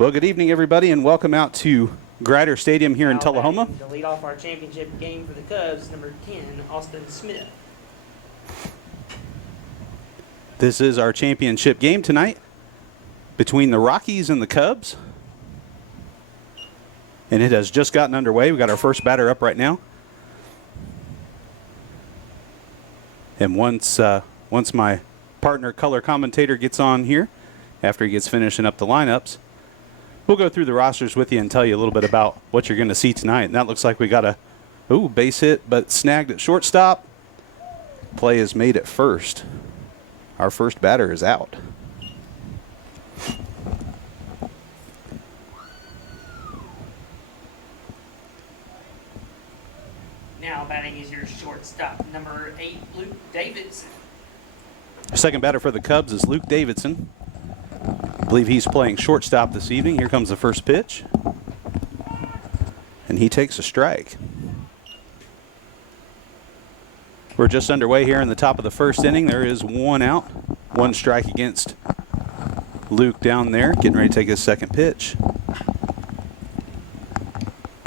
Well, good evening, everybody, and welcome out to Grider Stadium here in Tullahoma. To lead off our championship game for the Cubs, number 10, Austin Smith. This is our championship game tonight between the Rockies and the Cubs. And it has just gotten underway. We've got our first batter up right now. And once my partner color commentator gets on here, after he gets finishing up the lineups, we'll go through the rosters with you and tell you a little bit about what you're going to see tonight. And that looks like we got a base hit, but snagged at shortstop. Play is made at first. Our first batter is out. Now batting is your shortstop, number 8, Luke Davidson. Second batter for the Cubs is Luke Davidson. I believe he's playing shortstop this evening. Here comes the first pitch. And he takes a strike. We're just underway here in the top of the first inning. There is one out. One strike against Luke down there. Getting ready to take his second pitch.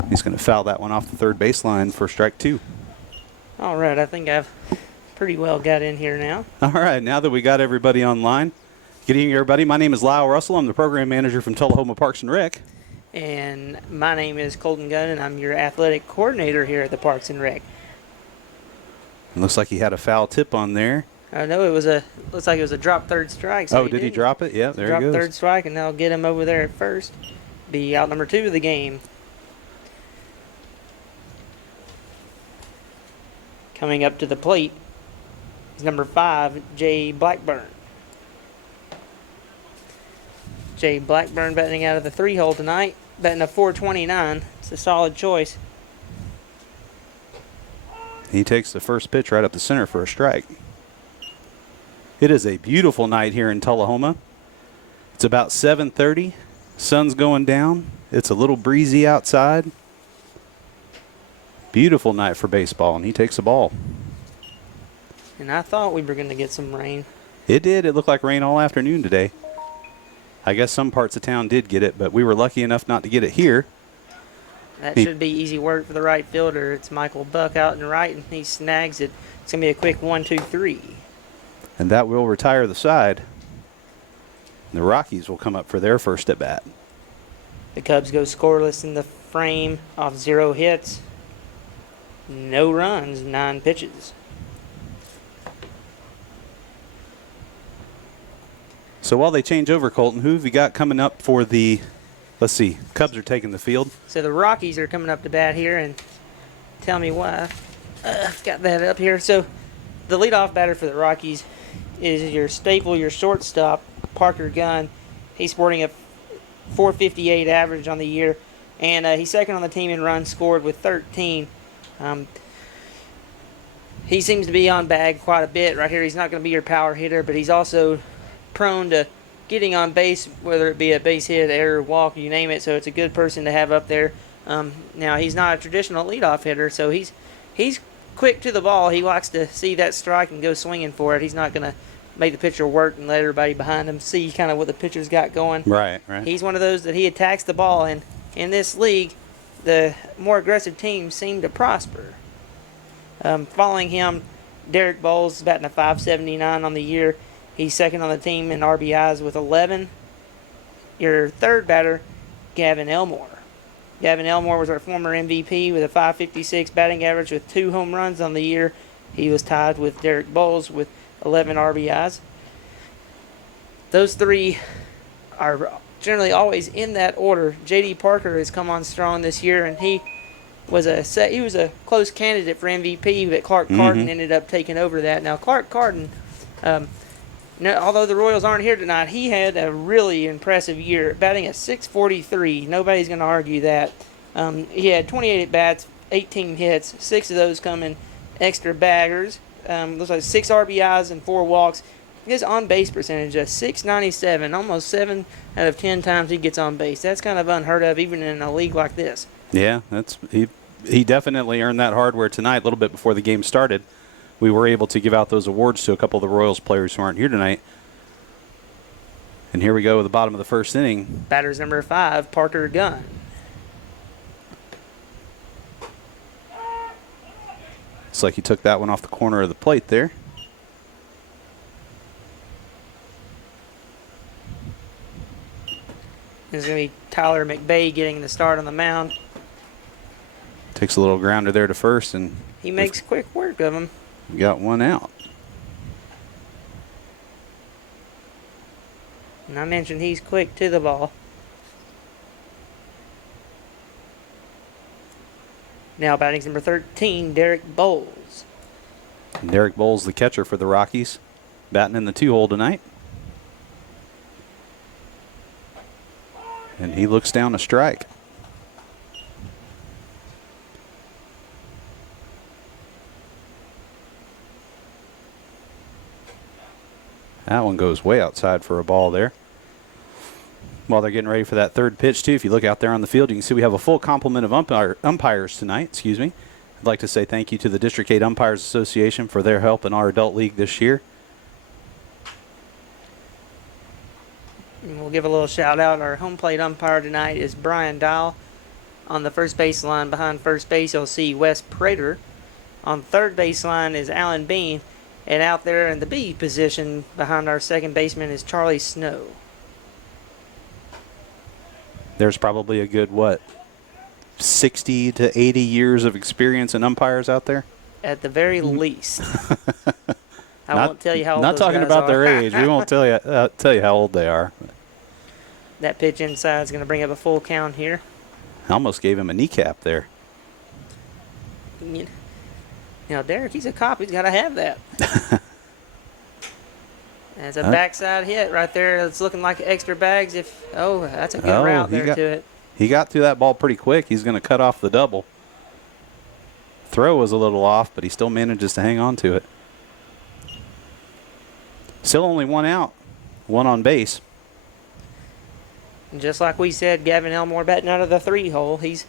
He's going to foul that one off the third baseline for strike 2. All right, I think I've pretty well got in here now. All right, now that we got everybody online. Good evening, everybody. My name is Lyle Russell. I'm the program manager from Tullahoma Parks and Rec. And my name is Colton Gunn, and I'm your athletic coordinator here at the Parks and Rec. It looks like he had a foul tip on there. I know looks like it was a drop third strike. So did he drop it? Yeah, there he goes. Drop third strike, and that'll get him over there at first. Be out number 2 of the game. Coming up to the plate is number 5, Jay Blackburn. Jay Blackburn batting out of the 3-hole tonight, batting a .429. It's a solid choice. He takes the first pitch right up the center for a strike. It is a beautiful night here in Tullahoma. It's about 7:30. Sun's going down. It's a little breezy outside. Beautiful night for baseball, and he takes the ball. And I thought we were going to get some rain. It did. It looked like rain all afternoon today. I guess some parts of town did get it, but we were lucky enough not to get it here. That should be easy work for the right fielder. It's Michael Buck out in right, and he snags it. It's going to be a quick 1-2-3. And that will retire the side. The Rockies will come up for their first at bat. The Cubs go scoreless in the frame off 0 hits. No runs, 9 pitches. So while they change over, Colton, who have you got coming up for the, let's see, Cubs are taking the field. So the Rockies are coming up to bat here, and tell me why. I've got that up here. So the leadoff batter for the Rockies is your staple, your shortstop, Parker Gunn. He's sporting a .458 average on the year, and he's second on the team in runs scored with 13. He seems to be on bag quite a bit right here. He's not going to be your power hitter, but he's also prone to getting on base, whether it be a base hit, error, walk, you name it. So it's a good person to have up there. Now he's not a traditional leadoff hitter, so he's quick to the ball. He likes to see that strike and go swinging for it. He's not going to make the pitcher work and let everybody behind him see kind of what the pitcher's got going. Right. He's one of those that he attacks the ball, and in this league, the more aggressive teams seem to prosper. Following him, Derek Bowles is batting a .579 on the year. He's second on the team in RBIs with 11. Your third batter, Gavin Elmore. Gavin Elmore was our former MVP with a .556 batting average with 2 home runs on the year. He was tied with Derek Bowles with 11 RBIs. Those 3 are generally always in that order. J.D. Parker has come on strong this year, and he was a close candidate for MVP, but Clark Carden ended up taking over that. Now, Clark Carden, although the Royals aren't here tonight, he had a really impressive year, batting a .643. Nobody's going to argue that. He had 28 at-bats, 18 hits, 6 of those coming extra baggers. Looks like 6 RBIs and 4 walks. His on-base percentage is .697, almost 7 out of 10 times he gets on base. That's kind of unheard of, even in a league like this. Yeah, he definitely earned that hardware tonight. A little bit before the game started, we were able to give out those awards to a couple of the Royals players who aren't here tonight. And here we go with the bottom of the first inning. Batter's number 5, Parker Gunn. Looks like he took that one off the corner of the plate there. It's going to be Tyler McVay getting the start on the mound. Takes a little grounder there to first, and He makes quick work of him. got one out. And I mentioned he's quick to the ball. Now batting's number 13, Derek Bowles. And Derek Bowles, the catcher for the Rockies, batting in the 2-hole tonight. And he looks down a strike. That one goes way outside for a ball there. While they're getting ready for that third pitch, too, if you look out there on the field, you can see we have a full complement of umpires tonight. Excuse me. I'd like to say thank you to the District 8 Umpires Association for their help in our adult league this year. And we'll give a little shout out. Our home plate umpire tonight is Brian Dial. On the first base line behind first base, you'll see Wes Prater. On third base line is Alan Bean. And out there in the B position behind our second baseman is Charlie Snow. There's probably a good, 60 to 80 years of experience in umpires out there? At the very least. I Not- won't tell you how old Not those talking guys about are. their age. We won't tell you how old they are. That pitch inside is going to bring up a full count here. I almost gave him a kneecap there. You know, Derek, he's a cop. He's got to have that. That's a backside hit right there. It's looking like extra bags. That's a good route there to it. He got through that ball pretty quick. He's going to cut off the double. Throw was a little off, but he still manages to hang on to it. Still only one out, one on base. And just like we said, Gavin Elmore batting out of the 3-hole. He's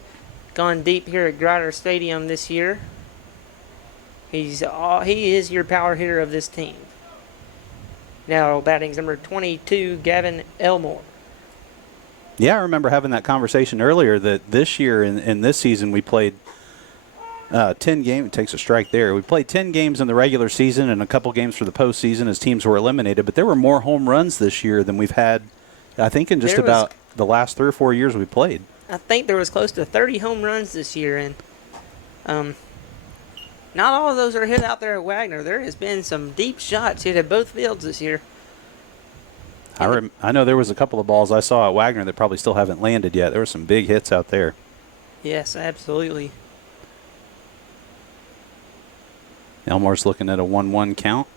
gone deep here at Grider Stadium this year. He is your power hitter of this team. Now batting's number 22, Gavin Elmore. Yeah, I remember having that conversation earlier that this year in this season we played 10 games. It takes a strike there. We played 10 games in the regular season and a couple games for the postseason as teams were eliminated. But there were more home runs this year than we've had, I think, in just about the last 3 or 4 years we played. I think there was close to 30 home runs this year, and not all of those are hit out there at Wagner. There has been some deep shots hit at both fields this year. I know there was a couple of balls I saw at Wagner that probably still haven't landed yet. There were some big hits out there. Yes, absolutely. Elmore's looking at a 1-1 count.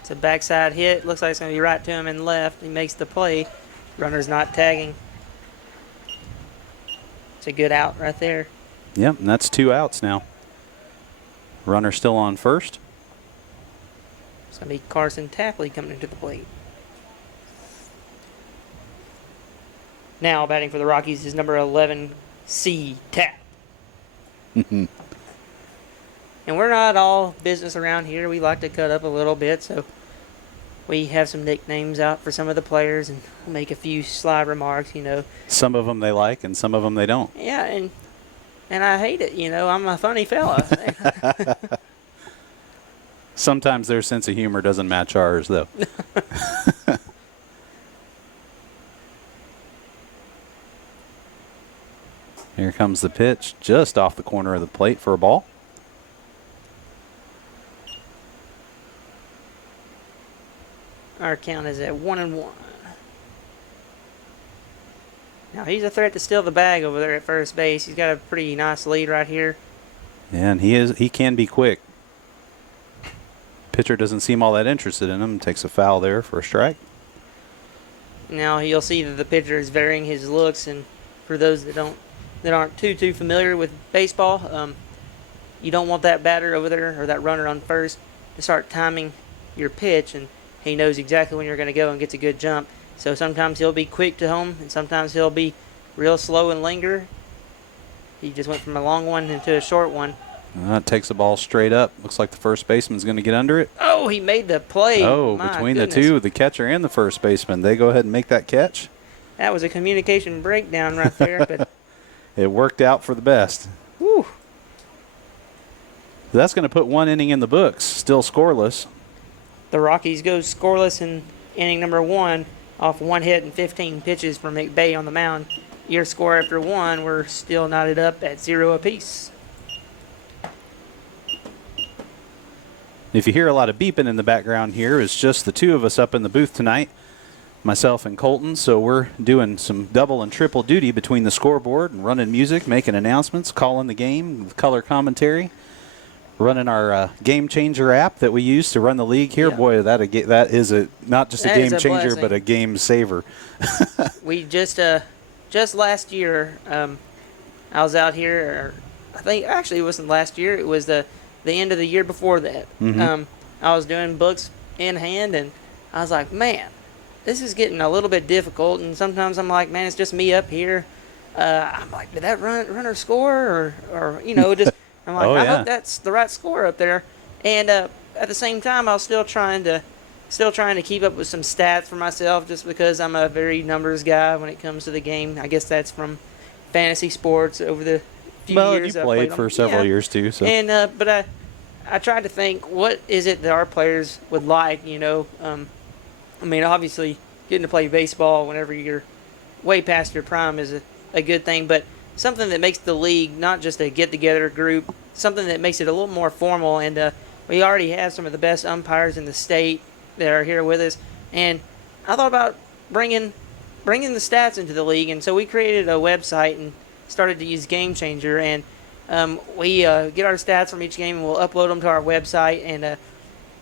It's a backside hit. Looks like it's going to be right to him and left. He makes the play. Runner's not tagging. It's a good out right there. Yep, and that's 2 outs now. Runner still on first. It's going to be Carson Tapley coming into the plate. Now batting for the Rockies is number 11, C. Tap. And we're not all business around here. We like to cut up a little bit, so we have some nicknames out for some of the players and make a few sly remarks, Some of them they like and some of them they don't. Yeah, and I hate it, I'm a funny fella. Sometimes their sense of humor doesn't match ours, though. Here comes the pitch, just off the corner of the plate for a ball. Our count is at 1-1. Now he's a threat to steal the bag over there at first base. He's got a pretty nice lead right here. And he can be quick. Pitcher doesn't seem all that interested in him. Takes a foul there for a strike. Now you'll see that the pitcher is varying his looks, and for those that aren't too familiar with baseball, you don't want that batter over there or that runner on first to start timing your pitch, and he knows exactly when you're going to go and gets a good jump. So sometimes he'll be quick to home, and sometimes he'll be real slow and linger. He just went from a long one into a short one. Takes the ball straight up. Looks like the first baseman's going to get under it. Oh, he made the play. Oh, My between goodness. the two, the catcher and the first baseman, they go ahead and make that catch. That was a communication breakdown right there. But It worked out for the best. whew, That's going to put one inning in the books, still scoreless. the Rockies go scoreless in inning number 1 off 1 hit and 15 pitches from McBay on the mound. Your score after 1, we're still knotted up at 0 apiece. If you hear a lot of beeping in the background here, it's just the two of us up in the booth tonight, myself and Colton. So we're doing some double and triple duty between the scoreboard and running music, making announcements, calling the game with color commentary, running our Game Changer app that we use to run the league here. Yeah. Boy, that is not just a That is game a changer, blessing. but a game saver. We just last year, I was out here. I think actually it wasn't last year. It was the end of the year before that. I was doing books in hand, and I was like, man, this is getting a little bit difficult. And sometimes I'm like, man, it's just me up here. I'm like, did that runner score, or just I'm like, Oh, I yeah. hope that's the right score up there. And at the same time, I was still trying to keep up with some stats for myself, just because I'm a very numbers guy when it comes to the game. I guess that's from fantasy sports over the few Well, years you I've played them. for several Yeah. years too. So And but I tried to think, what is it that our players would like? I mean, obviously, getting to play baseball whenever you're way past your prime is a good thing, but something that makes the league not just a get-together group, something that makes it a little more formal. And we already have some of the best umpires in the state that are here with us, and I thought about bringing the stats into the league, and so we created a website and started to use Game Changer, and we get our stats from each game and we'll upload them to our website, and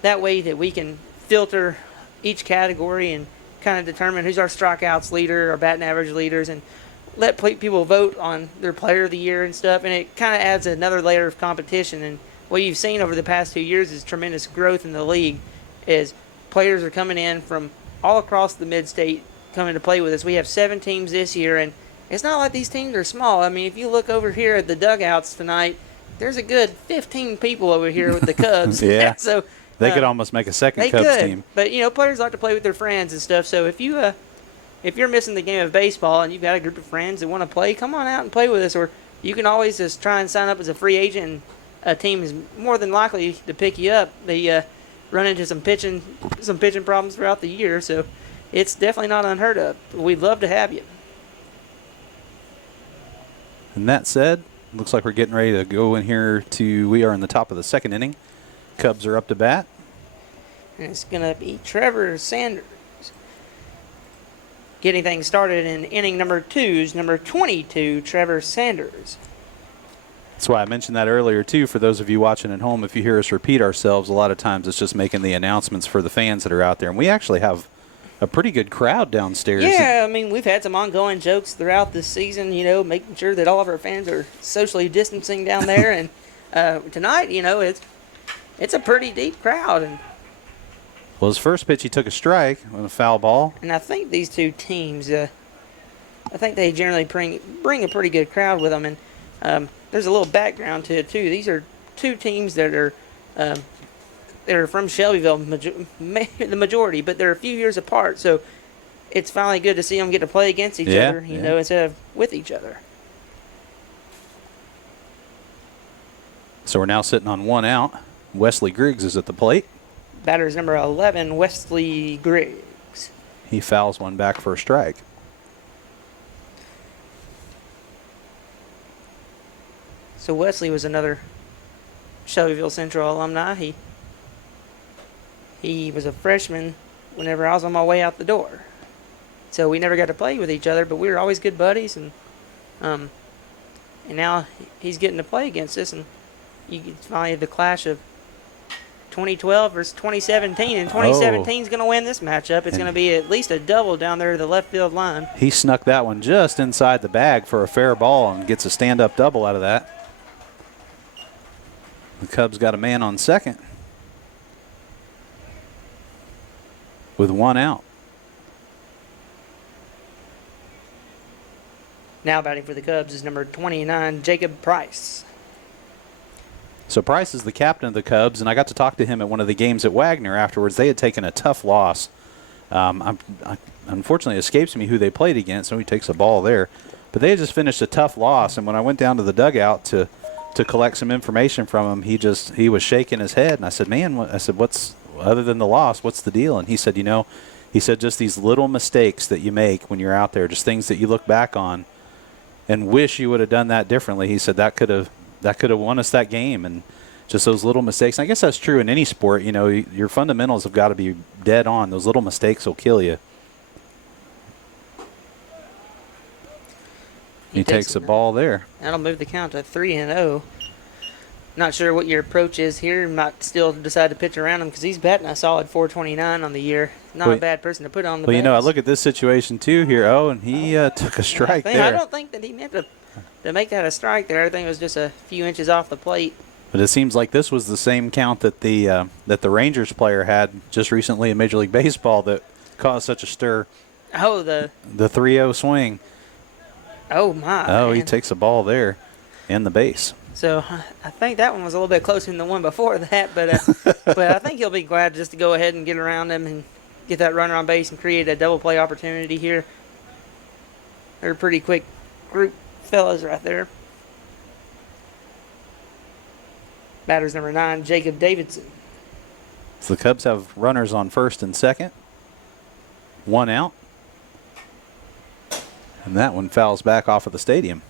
that way that we can filter each category and kind of determine who's our strikeouts leader, our batting average leaders, and let people vote on their player of the year and stuff. And it kind of adds another layer of competition. And what you've seen over the past 2 years is tremendous growth in the league, is players are coming in from all across the mid-state coming to play with us. We have 7 teams this year, and it's not like these teams are small. I mean, if you look over here at the dugouts tonight, there's a good 15 people over here with the Cubs. Yeah. So they could almost make a second they Cubs could. team. But players like to play with their friends and stuff. So if you're missing the game of baseball and you've got a group of friends that want to play, come on out and play with us. Or you can always just try and sign up as a free agent, and a team is more than likely to pick you up. They run into some pitching problems throughout the year, so it's definitely not unheard of. We'd love to have you. And that said, looks like we're getting ready to go in here we are in the top of the second inning. Cubs are up to bat. And it's going to be Trevor Sanders getting things started in inning number 2's number 22, Trevor Sanders. That's why I mentioned that earlier, too, for those of you watching at home. If you hear us repeat ourselves, a lot of times it's just making the announcements for the fans that are out there. And we actually have a pretty good crowd downstairs. Yeah, I mean, we've had some ongoing jokes throughout this season, making sure that all of our fans are socially distancing down there. And tonight, it's a pretty deep crowd. And Well, his first pitch, he took a strike on a foul ball. I think these two teams, I think they generally bring a pretty good crowd with them. And there's a little background to it, too. These are two teams that are they're from Shelbyville, the majority, but they're a few years apart. So it's finally good to see them get to play against each other, instead of with each other. So we're now sitting on 1 out. Wesley Griggs is at the plate. Batter's number 11, Wesley Griggs. He fouls one back for a strike. So Wesley was another Shelbyville Central alumni. He was a freshman whenever I was on my way out the door. So we never got to play with each other, but we were always good buddies. And now he's getting to play against us, and you can finally the clash of 2012 versus 2017, and 2017 is going to win this matchup. It's going to be at least a double down there to the left field line. He snuck that one just inside the bag for a fair ball and gets a stand-up double out of that. The Cubs got a man on second with 1 out. Now batting for the Cubs is number 29, Jacob Price. So Price is the captain of the Cubs, and I got to talk to him at one of the games at Wagner afterwards. They had taken a tough loss. Unfortunately, it escapes me who they played against, so he takes a ball there. But they had just finished a tough loss, and when I went down to the dugout to collect some information from him, he was shaking his head, and I said, man, what's other than the loss, what's the deal? And he said, just these little mistakes that you make when you're out there, just things that you look back on and wish you would have done that differently. He said that could have won us that game, and just those little mistakes. And I guess that's true in any sport. Your fundamentals have got to be dead on. Those little mistakes will kill you. He takes a ball there. That'll move the count to 3-0. Not sure what your approach is here. Might still decide to pitch around him because he's batting a solid 429 on the year. Not a bad person to put on the base. I look at this situation too here. Oh, and he took a strike there. I don't think that he meant to make that a strike there. I think it was just a few inches off the plate. But it seems like this was the same count that the Rangers player had just recently in Major League Baseball that caused such a stir. Oh, the 3-0 swing. Oh, my. Oh, man. He takes a ball there in the base. So I think that one was a little bit closer than the one before that, but I think he'll be glad just to go ahead and get around him and get that runner on base and create a double play opportunity here. They're a pretty quick group fellas right there. Batter's number 9, Jacob Davidson. So the Cubs have runners on first and second. 1 out. And that one fouls back off of the stadium.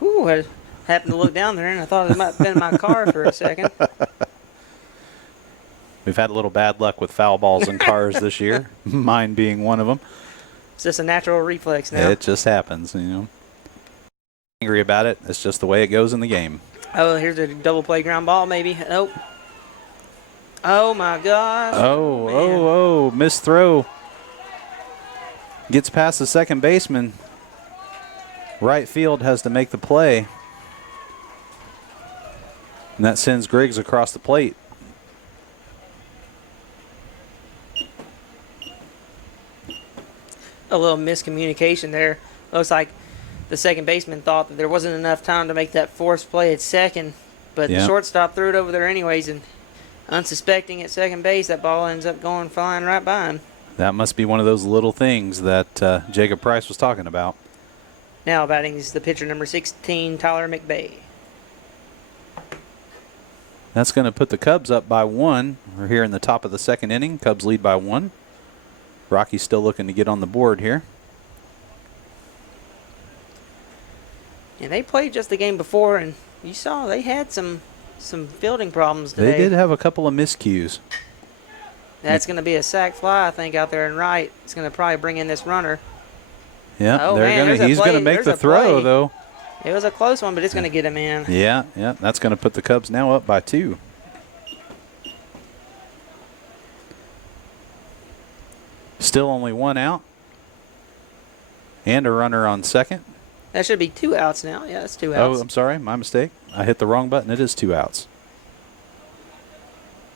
Whew, I happened to look down there, and I thought it might have been my car for a second. We've had a little bad luck with foul balls in cars this year, mine being one of them. It's just a natural reflex now. It just happens, Angry about it. It's just the way it goes in the game. Oh, here's a double play ground ball, maybe. Nope. Oh, my God. Oh, missed throw. Gets past the second baseman. Right field has to make the play. And that sends Griggs across the plate. A little miscommunication there. Looks like the second baseman thought that there wasn't enough time to make that forced play at second, but the shortstop threw it over there anyways, and unsuspecting at second base, that ball ends up going flying right by him. That must be one of those little things that Jacob Price was talking about. Now batting is the pitcher number 16, Tyler McVay. That's going to put the Cubs up by 1. We're here in the top of the second inning. Cubs lead by 1. Rocky's still looking to get on the board here. And they played just the game before, and you saw they had some fielding problems today. They did have a couple of miscues. That's going to be a sac fly, I think, out there and right. It's going to probably bring in this runner. Yeah, he's going to make the throw, though. It was a close one, but it's going to get him in. Yeah, that's going to put the Cubs now up by 2. Still only 1 out. And a runner on second. That should be 2 outs now. Yeah, that's 2 outs. Oh, I'm sorry. My mistake. I hit the wrong button. It is 2 outs.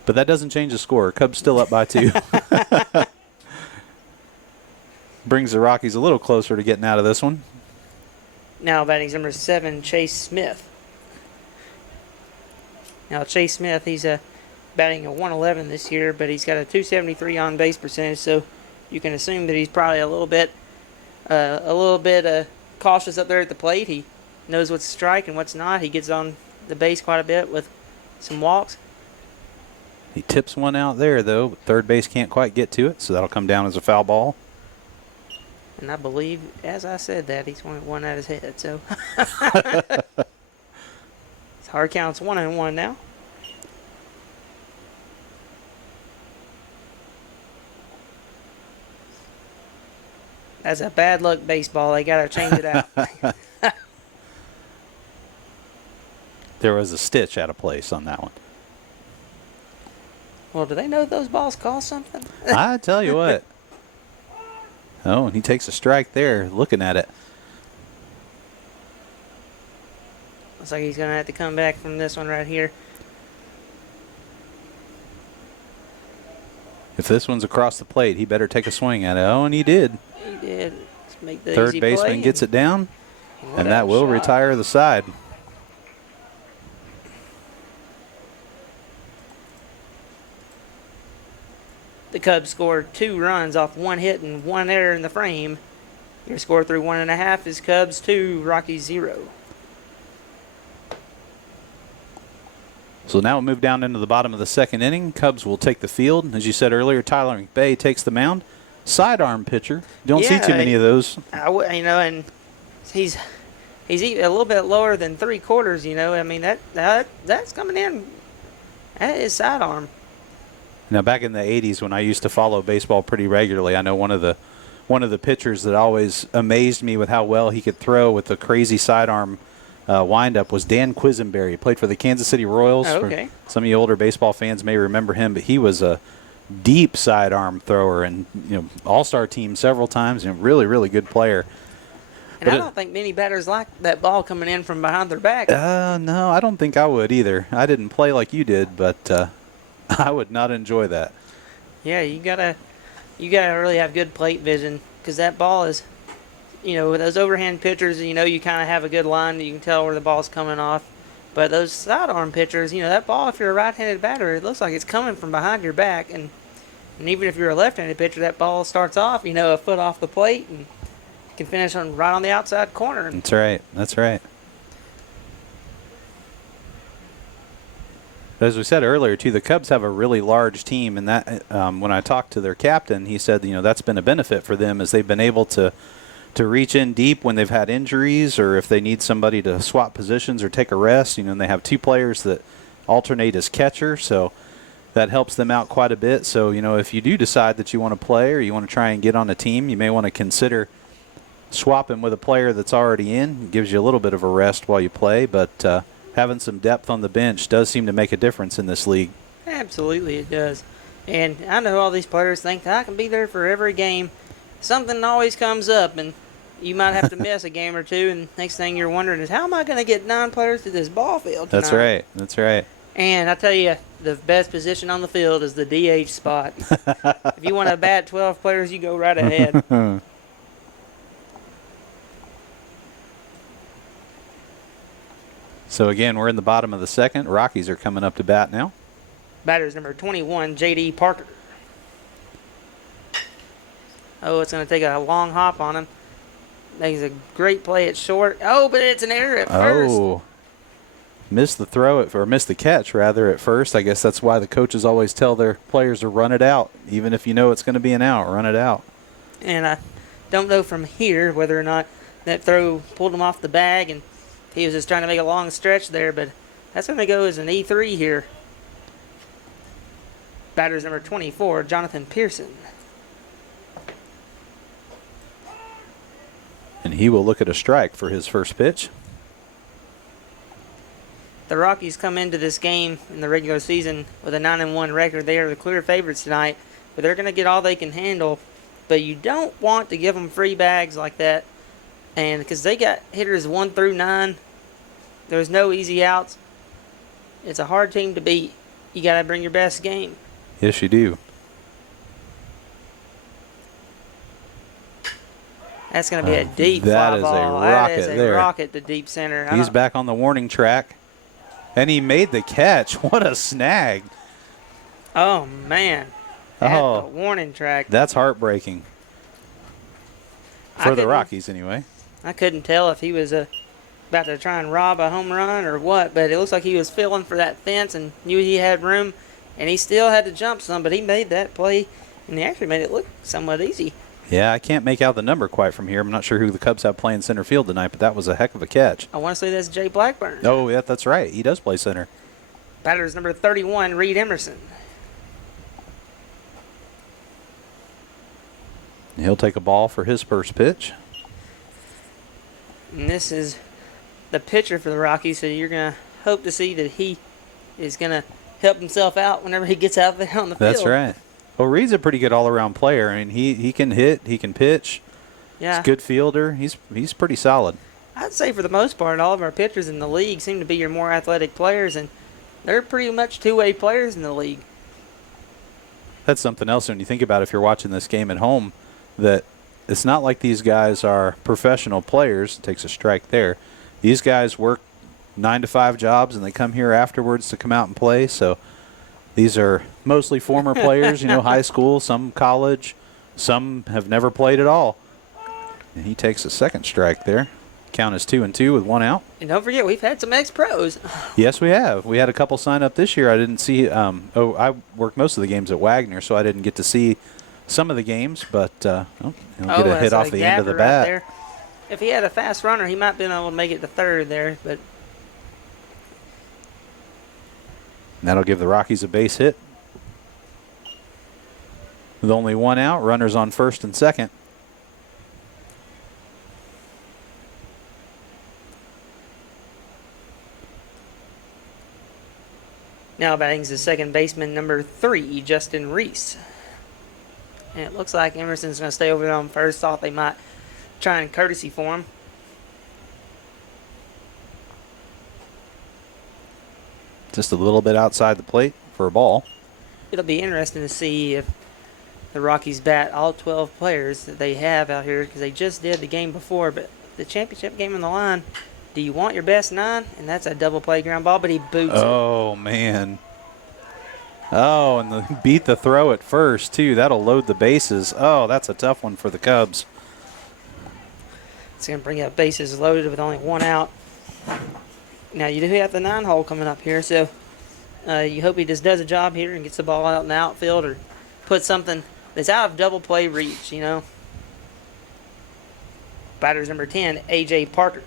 But that doesn't change the score. Cubs still up by 2. Brings the Rockies a little closer to getting out of this one. Now batting number 7, Chase Smith. Now Chase Smith, he's batting a 111 this year, but he's got a 273 on base percentage, so you can assume that he's probably a little bit cautious up there at the plate. He knows what's strike and what's not. He gets on the base quite a bit with some walks. He tips one out there, though. But third base can't quite get to it, so that'll come down as a foul ball. And I believe, as I said that, he's one at his head. So it's hard counts 1-1 now. That's a bad luck baseball. They got to change it out. There was a stitch out of place on that one. Well, do they know those balls cost something? I tell you what. Oh, and he takes a strike there, looking at it. Looks like he's going to have to come back from this one right here. If this one's across the plate, he better take a swing at it. Oh, and he did. He did. Let's make the third easy baseman play gets it down, and that will shot. retire the side. the Cubs scored 2 runs off 1 hit and 1 error in the frame. Your score through 1.5 is Cubs 2, Rockies 0. So now we'll move down into the bottom of the second inning. Cubs will take the field. As you said earlier, Tyler McBay takes the mound. Sidearm pitcher. Don't see too many of those. And he's even a little bit lower than 3/4. I mean that's coming in. That is sidearm. Now back in the 80s when I used to follow baseball pretty regularly, I know one of the pitchers that always amazed me with how well he could throw with the crazy sidearm windup was Dan Quisenberry. He played for the Kansas City Royals. Oh, okay. Some of you older baseball fans may remember him, but he was a deep sidearm thrower and all-star team several times and really, really good player. And I don't think many batters like that ball coming in from behind their back. No, I don't think I would either. I didn't play like you did, but I would not enjoy that. Yeah, you gotta really have good plate vision because that ball is, with those overhand pitchers, you kind of have a good line that you can tell where the ball's coming off. But those sidearm pitchers, that ball, if you're a right-handed batter, it looks like it's coming from behind your back. And even if you're a left-handed pitcher, that ball starts off, a foot off the plate and can finish right on the outside corner. That's right. That's right. As we said earlier, too, the Cubs have a really large team, and that when I talked to their captain, he said, that's been a benefit for them as they've been able to reach in deep when they've had injuries or if they need somebody to swap positions or take a rest. And they have 2 players that alternate as catcher, so that helps them out quite a bit. So, if you do decide that you want to play or you want to try and get on a team, you may want to consider swapping with a player that's already in. It gives you a little bit of a rest while you play, but having some depth on the bench does seem to make a difference in this league. Absolutely, it does. And I know all these players think I can be there for every game. Something always comes up, and you might have to miss a game or two, and next thing you're wondering is, how am I going to get 9 players to this ball field tonight? That's right. That's right. And I tell you, the best position on the field is the DH spot. If you want to bat 12 players, you go right ahead. So, again, we're in the bottom of the second. Rockies are coming up to bat now. Batter's number 21, J.D. Parker. Oh, it's going to take a long hop on him. Makes a great play at short. Oh, but it's an error at first. Oh, missed the throw or missed the catch rather at first. I guess that's why the coaches always tell their players to run it out, even if you know it's going to be an out. Run it out. And I don't know from here whether or not that throw pulled him off the bag and he was just trying to make a long stretch there, but that's going to go as an E3 here. Batter's number 24, Jonathan Pearson. And he will look at a strike for his first pitch. The Rockies come into this game in the regular season with a 9-1 record. They are the clear favorites tonight, but they're going to get all they can handle. But you don't want to give them free bags like that. And because they got hitters 1 through 9, there's no easy outs. It's a hard team to beat. You got to bring your best game. Yes, you do. That's going to be a deep fly ball. That is a rocket to deep center. He's back on the warning track. And he made the catch. What a snag. Oh, man. At the warning track. That's heartbreaking. For the Rockies, anyway. I couldn't tell if he was about to try and rob a home run or what, but it looks like he was feeling for that fence and knew he had room, and he still had to jump some, but he made that play, and he actually made it look somewhat easy. Yeah, I can't make out the number quite from here. I'm not sure who the Cubs have playing center field tonight, but that was a heck of a catch. I want to say that's Jay Blackburn. Oh, yeah, that's right. He does play center. Batter's number 31, Reed Emerson. He'll take a ball for his first pitch. And this is the pitcher for the Rockies, so you're going to hope to see that he is going to help himself out whenever he gets out there on the field. That's right. Well, Reed's a pretty good all-around player. I mean, he can hit, he can pitch. Yeah. He's a good fielder. He's pretty solid. I'd say for the most part, all of our pitchers in the league seem to be your more athletic players, and they're pretty much two-way players in the league. That's something else when you think about if you're watching this game at home, that it's not like these guys are professional players. It takes a strike there. These guys work 9-to-5 jobs, and they come here afterwards to come out and play. So These are mostly former players, high school, some college, some have never played at all. And he takes a second strike there. Count is 2-2 with one out. And don't forget, we've had some ex-pros. Yes, we have. We had a couple sign up this year. I didn't see. I worked most of the games at Wagner, so I didn't get to see some of the games. But he'll get a hit off the end of the bat. There. If he had a fast runner, he might have been able to make it to third there. But that'll give the Rockies a base hit. With only one out, runners on first and second. now batting's the second baseman, number 3, Justin Reese. And it looks like Emerson's going to stay over there on first. Thought they might try and courtesy for him. Just a little bit outside the plate for a ball. It'll be interesting to see if the Rockies bat all 12 players that they have out here, because they just did the game before, but the championship game on the line. Do you want your best 9? And that's a double play ground ball, but he boots it. Oh, man. Oh, and beat the throw at first, too. That'll load the bases. Oh, that's a tough one for the Cubs. It's going to bring up bases loaded with only one out. Now, you do have the 9 hole coming up here, so you hope he just does a job here and gets the ball out in the outfield or puts something that's out of double play reach, Batter's number 10, A.J. Parker.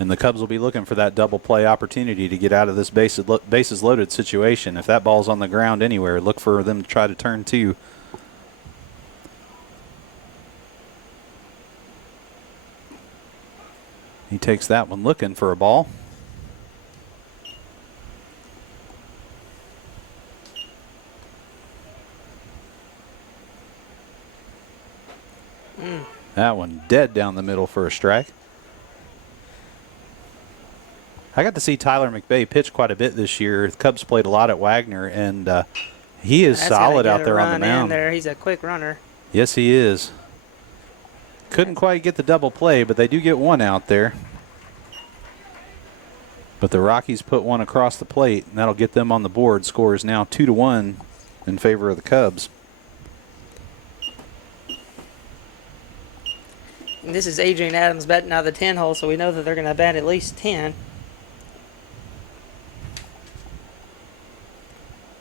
And the Cubs will be looking for that double play opportunity to get out of this bases loaded situation. If that ball's on the ground anywhere, look for them to try to turn 2. He takes that one looking for a ball. That one dead down the middle for a strike. I got to see Tyler McVay pitch quite a bit this year. The Cubs played a lot at Wagner, and he is solid out there on the mound. He's a quick runner. Yes, he is. Couldn't quite get the double play, but they do get one out there. But the Rockies put one across the plate, and that'll get them on the board. Score is now 2-1 in favor of the Cubs. And this is Adrian Adams batting out of the 10 hole, so we know that they're going to bat at least 10.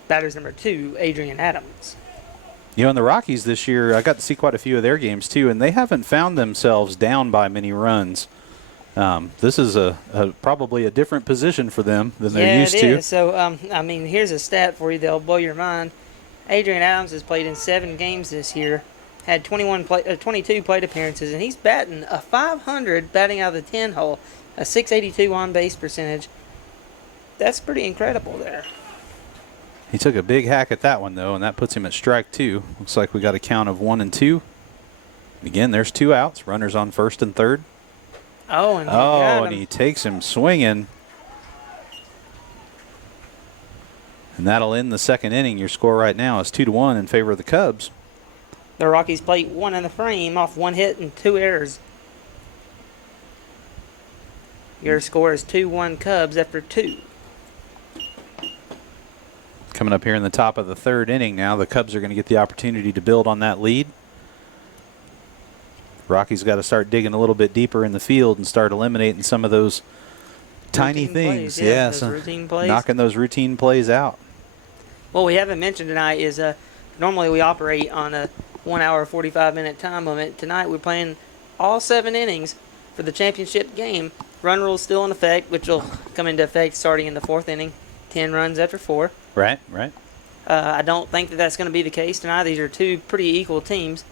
Batter's number 2, Adrian Adams. And the Rockies this year, I got to see quite a few of their games too, and they haven't found themselves down by many runs. This is probably a different position for them than they're used to. Yeah, it is. So, here's a stat for you that'll blow your mind. Adrian Adams has played in 7 games this year, had 22 plate appearances, and he's batting a .500 batting out of the 10 hole, a .682 on-base percentage. That's pretty incredible there. He took a big hack at that one, though, and that puts him at strike 2. Looks like we got a count of 1 and 2. Again, there's 2 outs. Runners on first and third. And he takes him swinging. And that'll end the second inning. Your score right now is 2-1 in favor of the Cubs. The Rockies plate 1 in the frame off 1 hit and 2 errors. Your score is 2-1 Cubs after 2. Coming up here in the top of the third inning now, the Cubs are going to get the opportunity to build on that lead. Rockies got to start digging a little bit deeper in the field and start eliminating some of those tiny things. Those routine plays. Knocking those routine plays out. What we haven't mentioned tonight is normally we operate on a 1 hour, 45-minute time limit. Tonight we're playing all 7 innings for the championship game. Run rule still in effect, which will come into effect starting in the 4th inning. 10 runs after 4. Right. I don't think that that's going to be the case tonight. These are 2 pretty equal teams.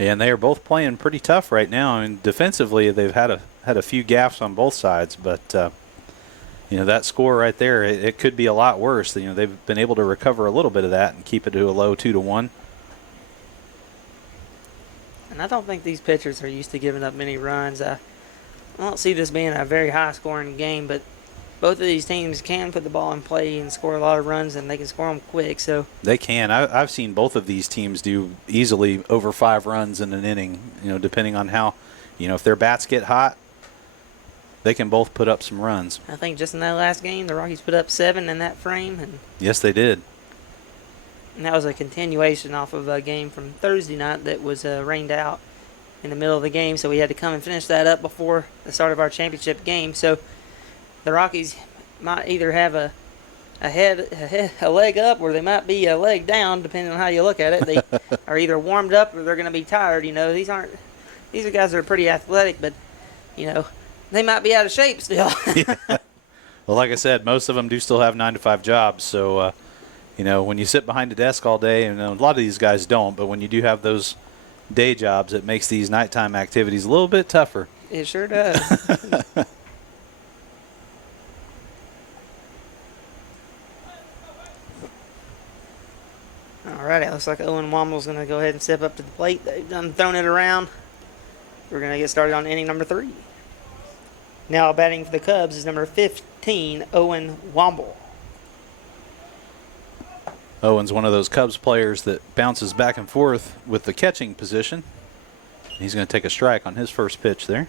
And they are both playing pretty tough right now. I mean, defensively, they've had a few gaffes on both sides, but that score right there, it could be a lot worse. They've been able to recover a little bit of that and keep it to a low 2-1. And I don't think these pitchers are used to giving up many runs. I don't see this being a very high-scoring game, but both of these teams can put the ball in play and score a lot of runs, and they can score them quick. So they can. I've seen both of these teams do easily over 5 runs in an inning. Depending on how, if their bats get hot, they can both put up some runs. I think just in that last game, the Rockies put up 7 in that frame, and Yes, they did. that was a continuation off of a game from Thursday night that was rained out in the middle of the game, so we had to come and finish that up before the start of our championship game. So the Rockies might either have a leg up, or they might be a leg down, depending on how you look at it. They are either warmed up or they're going to be tired. These are guys that are pretty athletic, but they might be out of shape still. Yeah. Well, like I said, most of them do still have 9-to-5 jobs. So, when you sit behind a desk all day, and a lot of these guys don't, but when you do have those day jobs, it makes these nighttime activities a little bit tougher. It sure does. Alrighty, looks like Owen Womble's going to go ahead and step up to the plate. They've done thrown it around. We're going to get started on inning number 3. Now batting for the Cubs is number 15, Owen Womble. Owen's one of those Cubs players that bounces back and forth with the catching position. He's going to take a strike on his first pitch there.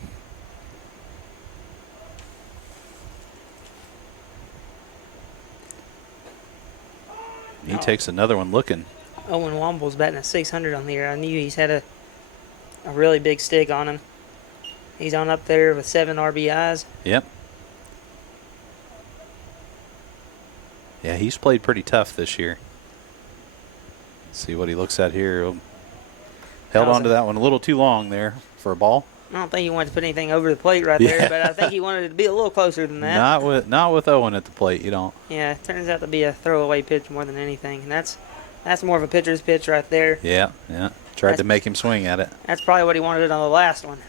He takes another one looking. Owen Womble's batting a 600 on the year. I knew he's had a really big stick on him. He's on up there with 7 RBIs. Yep. Yeah, he's played pretty tough this year. Let's see what he looks at here. Held on to that one a little too long there for a ball. I don't think he wanted to put anything over the plate right there, but I think he wanted it to be a little closer than that. Not with Owen at the plate, you don't. Yeah, it turns out to be a throwaway pitch more than anything, and that's more of a pitcher's pitch right there. Yeah. Tried to make him swing at it. That's probably what he wanted on the last one.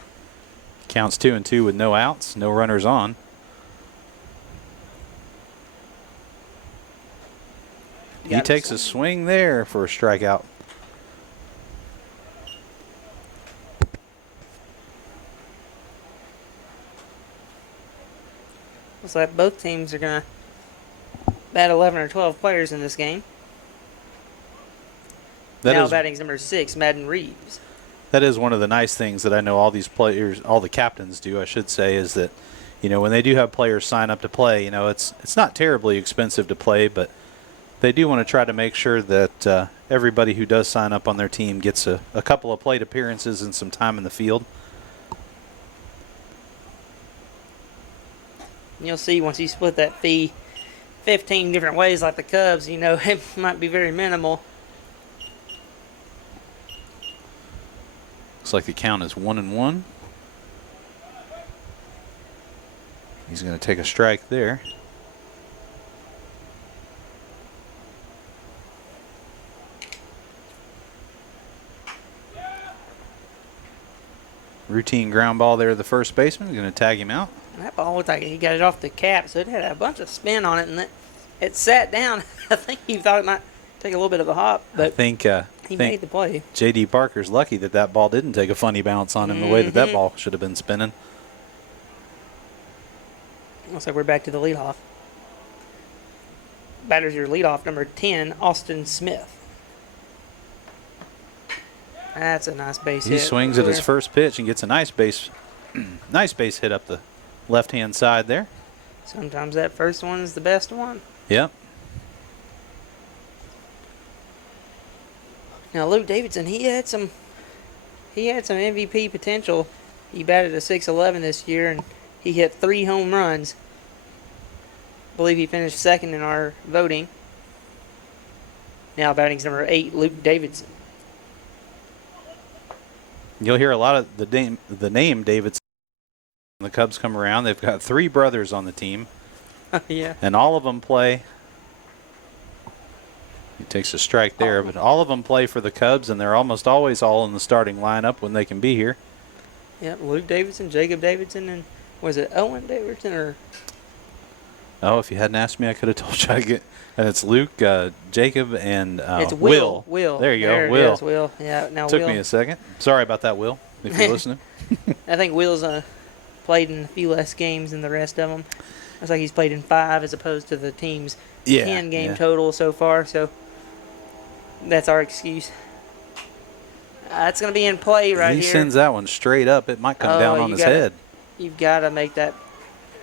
Counts 2-2 with no outs, no runners on. He takes a swing there for a strikeout. Looks like both teams are going to bat 11 or 12 players in this game. Now batting's number 6, Madden Reeves. That is one of the nice things that I know all these players, all the captains do, I should say, is that, when they do have players sign up to play, it's not terribly expensive to play, but they do want to try to make sure that everybody who does sign up on their team gets a couple of plate appearances and some time in the field. You'll see once you split that fee 15 different ways like the Cubs, it might be very minimal. Looks like the count is 1-1. He's going to take a strike there. Routine ground ball there to the first baseman. Going to tag him out. That ball looked like he got it off the cap, so it had a bunch of spin on it, and it sat down. I think he thought it might take a little bit of a hop, but I think he made the play. J.D. Parker's lucky that ball didn't take a funny bounce on him the way that ball should have been spinning. Looks like we're back to the leadoff. Batter's your leadoff, number 10, Austin Smith. That's a nice base hit. He swings at his first pitch and gets a nice base hit up the left-hand side there. Sometimes that first one is the best one. Yep. Now Luke Davidson, he had some MVP potential. He batted a .611 this year, and he hit 3 home runs. I believe he finished second in our voting. Now batting's number 8, Luke Davidson. You'll hear a lot of the name Davidson when the Cubs come around. They've got 3 brothers on the team. Yeah. And all of them play. He takes a strike there, but all of them play for the Cubs, and they're almost always all in the starting lineup when they can be here. Yeah, Luke Davidson, Jacob Davidson, and was it Owen Davidson or? Oh, if you hadn't asked me, I could have told you. And it's Luke, Jacob, and it's Will. Will. There you go. Will. It is, Will. Yeah. Now Took Will. me a second. Sorry about that, Will, if you're listening. I think Will's played in a few less games than the rest of them. Looks like he's played in 5 as opposed to the team's 10 game total so far. So that's our excuse. That's going to be in play right here. He sends that one straight up. It might come down on his head. You've got to make that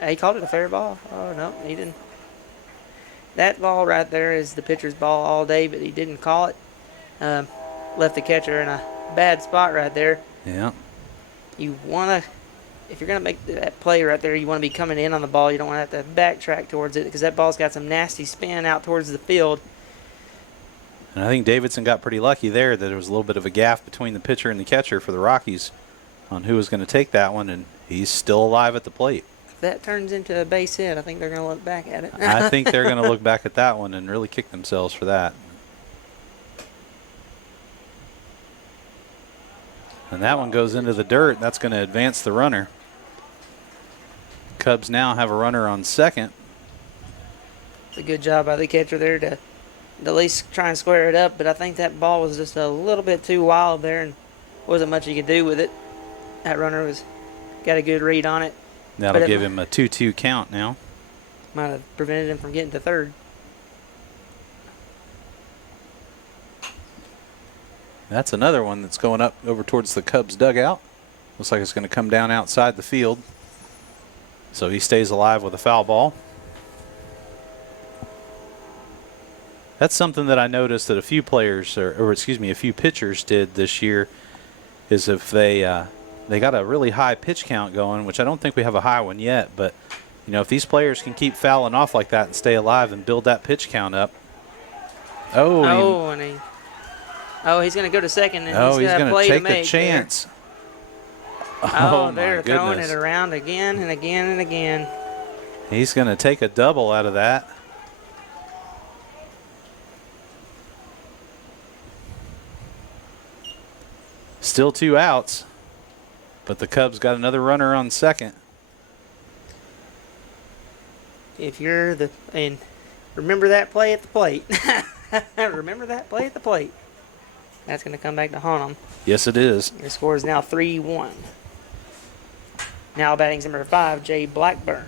He called it a fair ball. Oh, no, he didn't. That ball right there is the pitcher's ball all day, but he didn't call it. Left the catcher in a bad spot right there. Yeah. You want to, if you're going to make that play right there, you want to be coming in on the ball. You don't want to have to backtrack towards it because that ball's got some nasty spin out towards the field. And I think Davidson got pretty lucky there that there was a little bit of a gap between the pitcher and the catcher for the Rockies on who was going to take that one, and he's still alive at the plate. If that turns into a base hit, I think they're going to look back at it. I think they're going to look back at that one and really kick themselves for that. And that one goes into the dirt. That's going to advance the runner. Cubs now have a runner on second. It's a good job by the catcher there to at least try and square it up, but I think that ball was just a little bit too wild there and wasn't much he could do with it. That runner got a good read on it. That'll give him a 2-2 count now. Might have prevented him from getting to third. That's another one that's going up over towards the Cubs dugout. Looks like it's going to come down outside the field. So he stays alive with a foul ball. That's something that I noticed that a few players, or excuse me, a few pitchers did this year, is if they got a really high pitch count going, which I don't think we have a high one yet, but you know, if these players can keep fouling off like that and stay alive and build that pitch count up. He's going to go to second, and he's going to take the chance. They're throwing it around again and again and again. He's going to take a double out of that. Still 2 outs, but the Cubs got another runner on second. If you're and remember that play at the plate. Remember that play at the plate. That's going to come back to haunt them. Yes, it is. Your score is now 3-1. Now batting number 5, Jay Blackburn.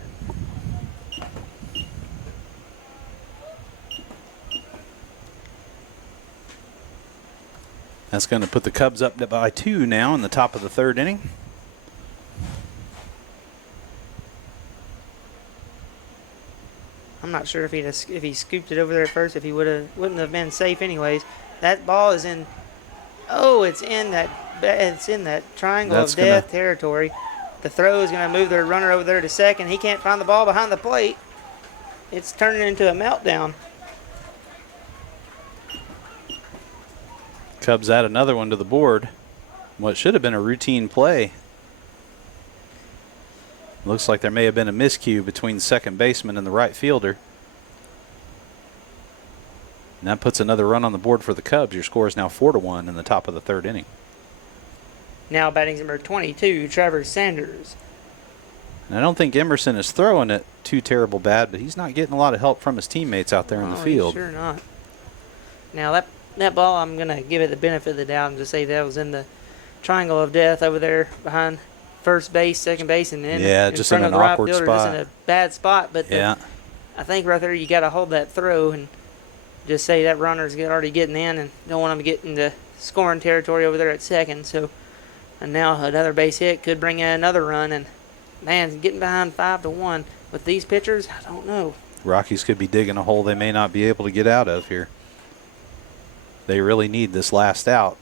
That's going to put the Cubs up by 2 now in the top of the third inning. I'm not sure if he scooped it over there first, if he wouldn't have been safe anyways. That ball is in. Oh, it's in that triangle of death territory. The throw is going to move their runner over there to second. He can't find the ball behind the plate. It's turning into a meltdown. Cubs add another one to the board. What should have been a routine play. Looks like there may have been a miscue between the second baseman and the right fielder. And that puts another run on the board for the Cubs. Your score is now 4-1 in the top of the third inning. Now batting number 22, Trevor Sanders. And I don't think Emerson is throwing it too terrible bad, but he's not getting a lot of help from his teammates out there in the field. Sure not. Now that ball, I'm going to give it the benefit of the doubt and just say that was in the triangle of death over there behind first base, second base, and then in just front in of an the right awkward fielder, spot. just in a bad spot. But I think right there you got to hold that throw and just say that runner's already getting in and don't want him to get into scoring territory over there at second. So, and now another base hit could bring in another run. And man, getting behind 5-1 with these pitchers, I don't know. Rockies could be digging a hole they may not be able to get out of here. They really need this last out.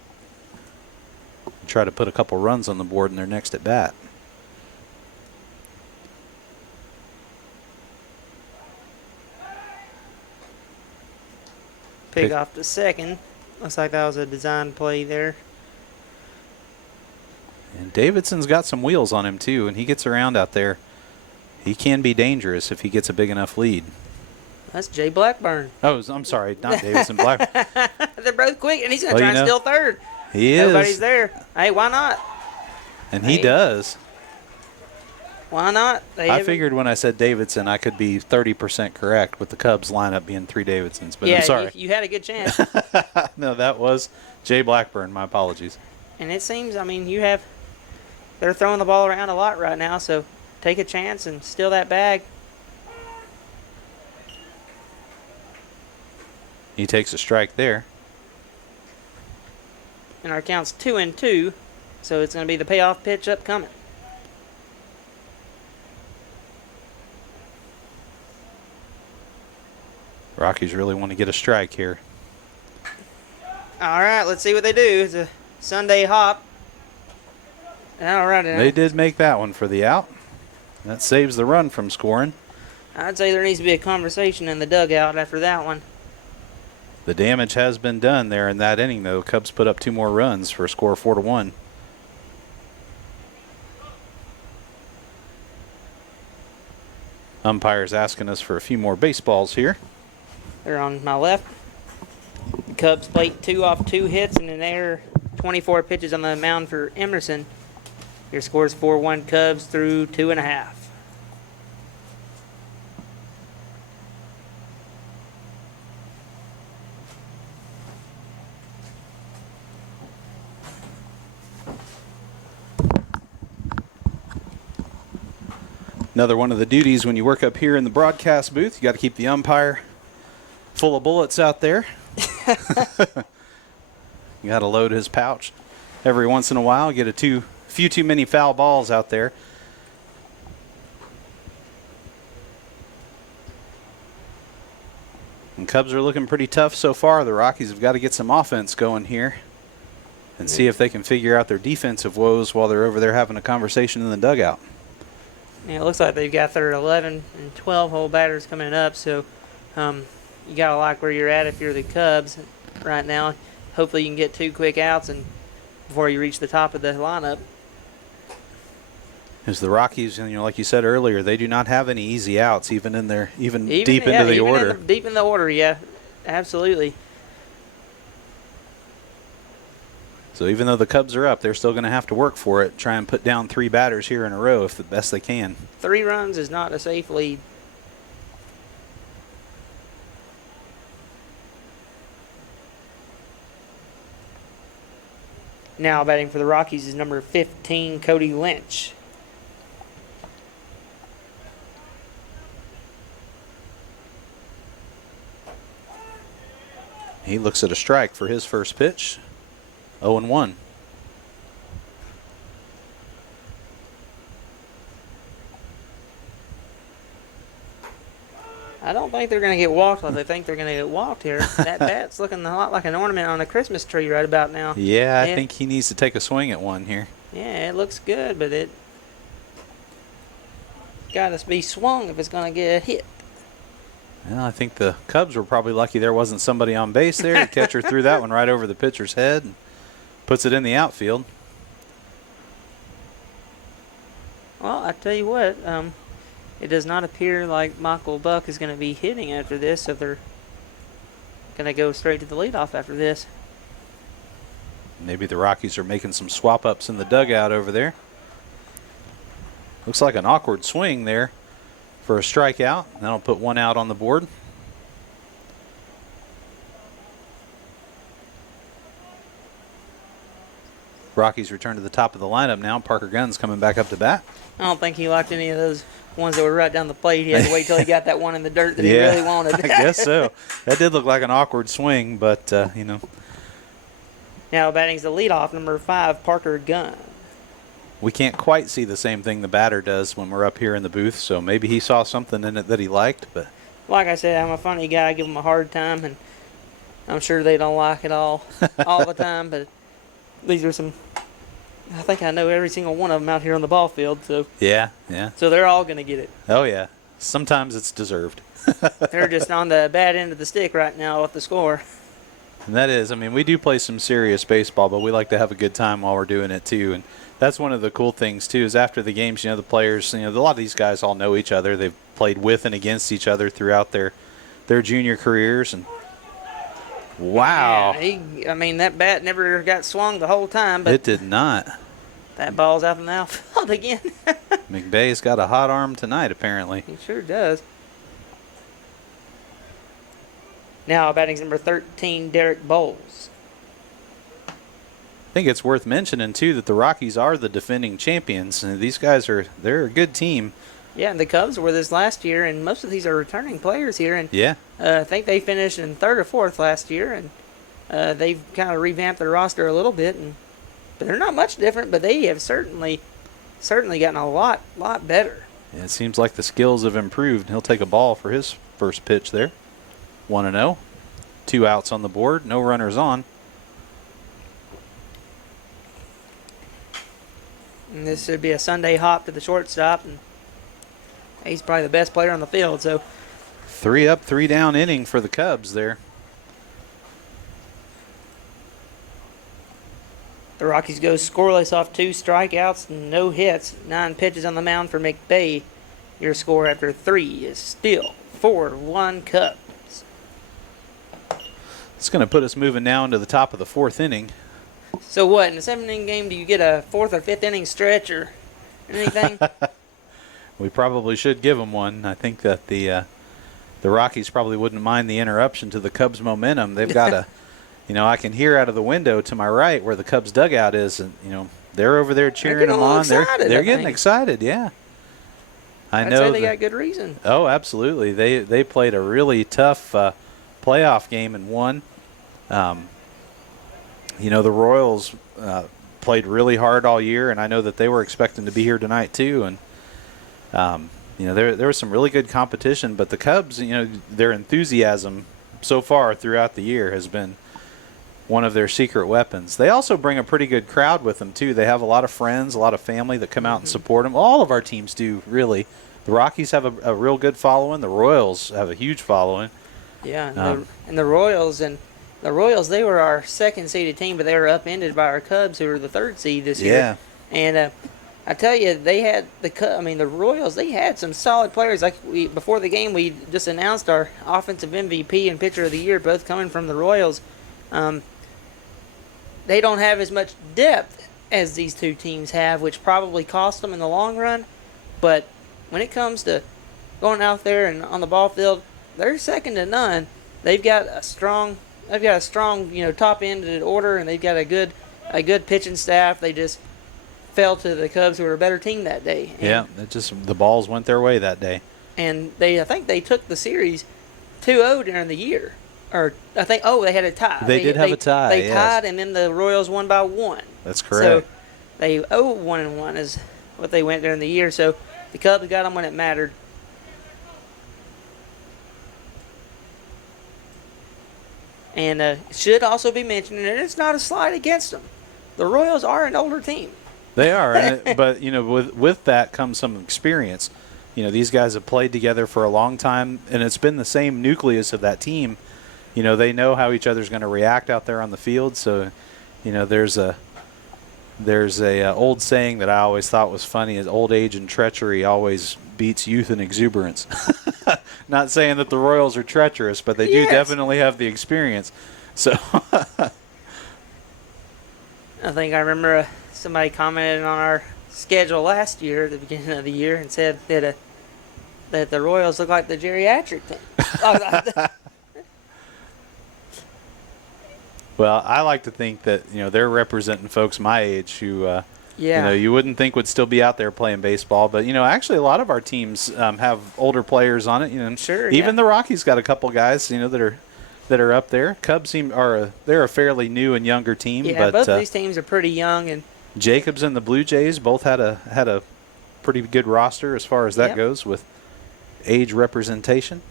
Try to put a couple runs on the board in their next at bat. Pig off to second. Looks like that was a design play there. And Davidson's got some wheels on him too, and he gets around out there. He can be dangerous if he gets a big enough lead. That's Jay Blackburn. Oh, I'm sorry, not Davidson, Blackburn. They're both quick, and he's going to try and steal third. He is. Nobody's there. Hey, why not? And he does. Why not? I figured when I said Davidson, I could be 30% correct with the Cubs lineup being 3 Davidsons, but I'm sorry. You had a good chance. No, that was Jay Blackburn. My apologies. And it seems, they're throwing the ball around a lot right now, so take a chance and steal that bag. He takes a strike there. And our count's 2-2, so it's going to be the payoff pitch upcoming. Rockies really want to get a strike here. All right, let's see what they do. It's a Sunday hop. All right. They did make that one for the out. That saves the run from scoring. I'd say there needs to be a conversation in the dugout after that one. The damage has been done there in that inning, though. Cubs put up 2 more runs for a score of 4-1. Umpire's asking us for a few more baseballs here. They're on my left. The Cubs plate 2 off 2 hits and an error. 24 pitches on the mound for Emerson. Your score is 4-1 Cubs through 2.5. Another one of the duties when you work up here in the broadcast booth, you got to keep the umpire full of bullets out there. You got to load his pouch every once in a while, get a few too many foul balls out there. And Cubs are looking pretty tough so far. The Rockies have got to get some offense going here and see if they can figure out their defensive woes while they're over there having a conversation in the dugout. Yeah, it looks like they've got their 11 and 12 hole batters coming up, so you got to like where you're at if you're the Cubs right now. Hopefully you can get 2 quick outs and before you reach the top of the lineup. As the Rockies, like you said earlier, they do not have any easy outs, even deep into yeah, the order. Deep in the order, yeah, absolutely. So even though the Cubs are up, they're still going to have to work for it, try and put down 3 batters here in a row if the best they can. 3 runs is not a safe lead. Now batting for the Rockies is number 15, Cody Lynch. He looks at a strike for his first pitch. 0-1. I don't think they're going to get walked like they think they're going to get walked here. That bat's looking a lot like an ornament on a Christmas tree right about now. Yeah, I think he needs to take a swing at one here. Yeah, it looks good, but it got to be swung if it's going to get a hit. Well, I think the Cubs were probably lucky there wasn't somebody on base there. The catcher threw that one right over the pitcher's head and puts it in the outfield. Well, I tell you what, it does not appear like Michael Buck is going to be hitting after this, so they're going to go straight to the leadoff after this. Maybe the Rockies are making some swap-ups in the dugout over there. Looks like an awkward swing there for a strikeout. That'll put 1 out on the board. Rockies return to the top of the lineup now. Parker Gunn's coming back up to bat. I don't think he liked any of those ones that were right down the plate. He had to wait till he got that one in the dirt that he really wanted. I guess so. That did look like an awkward swing, but, Now batting's the leadoff, number 5, Parker Gunn. We can't quite see the same thing the batter does when we're up here in the booth, so maybe he saw something in it that he liked. But like I said, I'm a funny guy. I give him a hard time, and I'm sure they don't like it all the time, but these are some... I think I know every single one of them out here on the ball field. So yeah. So they're all going to get it. Oh, yeah. Sometimes it's deserved. They're just on the bad end of the stick right now with the score. And that is, we do play some serious baseball, but we like to have a good time while we're doing it, too. And that's one of the cool things, too, is after the games, the players, a lot of these guys all know each other. They've played with and against each other throughout their junior careers. And wow. Yeah, that bat never got swung the whole time. But it did not. That ball's out in the outfield again. McVay's got a hot arm tonight, apparently. He sure does. Now batting's number 13, Derek Bowles. I think it's worth mentioning, too, that the Rockies are the defending champions. And these guys they're a good team. Yeah, and the Cubs were this last year, and most of these are returning players here. And yeah. I think they finished in 3rd or 4th last year, and they've kind of revamped their roster a little bit. But they're not much different, but they have certainly gotten a lot better. Yeah, it seems like the skills have improved. He'll take a ball for his first pitch there. 1-0. 2 outs on the board, no runners on. And this should be a Sunday hop to the shortstop, and he's probably the best player on the field. So 3 up, 3 down inning for the Cubs there. the Rockies go scoreless off 2 strikeouts, no hits, 9 pitches on the mound for McBay. Your score after 3 is still 4-1 Cubs. It's going to put us moving now into the top of the 4th inning. So what, in a 7-inning game, do you get a 4th or 5th inning stretch or anything? We probably should give them one. I think that the Rockies probably wouldn't mind the interruption to the Cubs' momentum. They've got a, I can hear out of the window to my right where the Cubs dugout is, and they're over there cheering them on. They're getting excited, yeah. I'd say they got good reason. Oh, absolutely. They played a really tough playoff game and won. The Royals played really hard all year, and I know that they were expecting to be here tonight too. And there was some really good competition, but the Cubs, their enthusiasm so far throughout the year has been one of their secret weapons. They also bring a pretty good crowd with them too. They have a lot of friends, a lot of family that come out and support them. All of our teams do, really. The Rockies have a real good following. The Royals have a huge following. Yeah, and the Royals, they were our 2nd seeded team, but they were upended by our Cubs, who were the 3rd seed this year. Yeah. And I tell you, they had the Royals. They had some solid players. Before the game, we just announced our offensive MVP and pitcher of the year, both coming from the Royals. They don't have as much depth as these 2 teams have, which probably cost them in the long run. But when it comes to going out there and on the ball field, they're second to none. They've got a strong, top end of the order, and they've got a good pitching staff. They just fell to the Cubs, who were a better team that day. The balls went their way that day. And I think they took the series 2-0 during the year. Or I think, they had a tie. They did have a tie. They tied, and then the Royals won by 1. That's correct. So they 1-1 is what they went during the year. So the Cubs got them when it mattered. And it should also be mentioned, and it's not a slight against them, the Royals are an older team. They are, but with that comes some experience. These guys have played together for a long time, and it's been the same nucleus of that team. They know how each other's going to react out there on the field. So, there's a old saying that I always thought was funny: is old age and treachery always beats youth and exuberance. Not saying that the Royals are treacherous, but they do definitely have the experience. So, I think I remember somebody commented on our schedule last year at the beginning of the year and said that the Royals look like the geriatric team. Well, I like to think that they're representing folks my age who you wouldn't think would still be out there playing baseball, but actually a lot of our teams have older players on it. Sure. Even the Rockies got a couple guys that are up there. Cubs they're a fairly new and younger team. Yeah, but both of these teams are pretty young, and Jacobs and the Blue Jays both had a pretty good roster as far as that goes with age representation.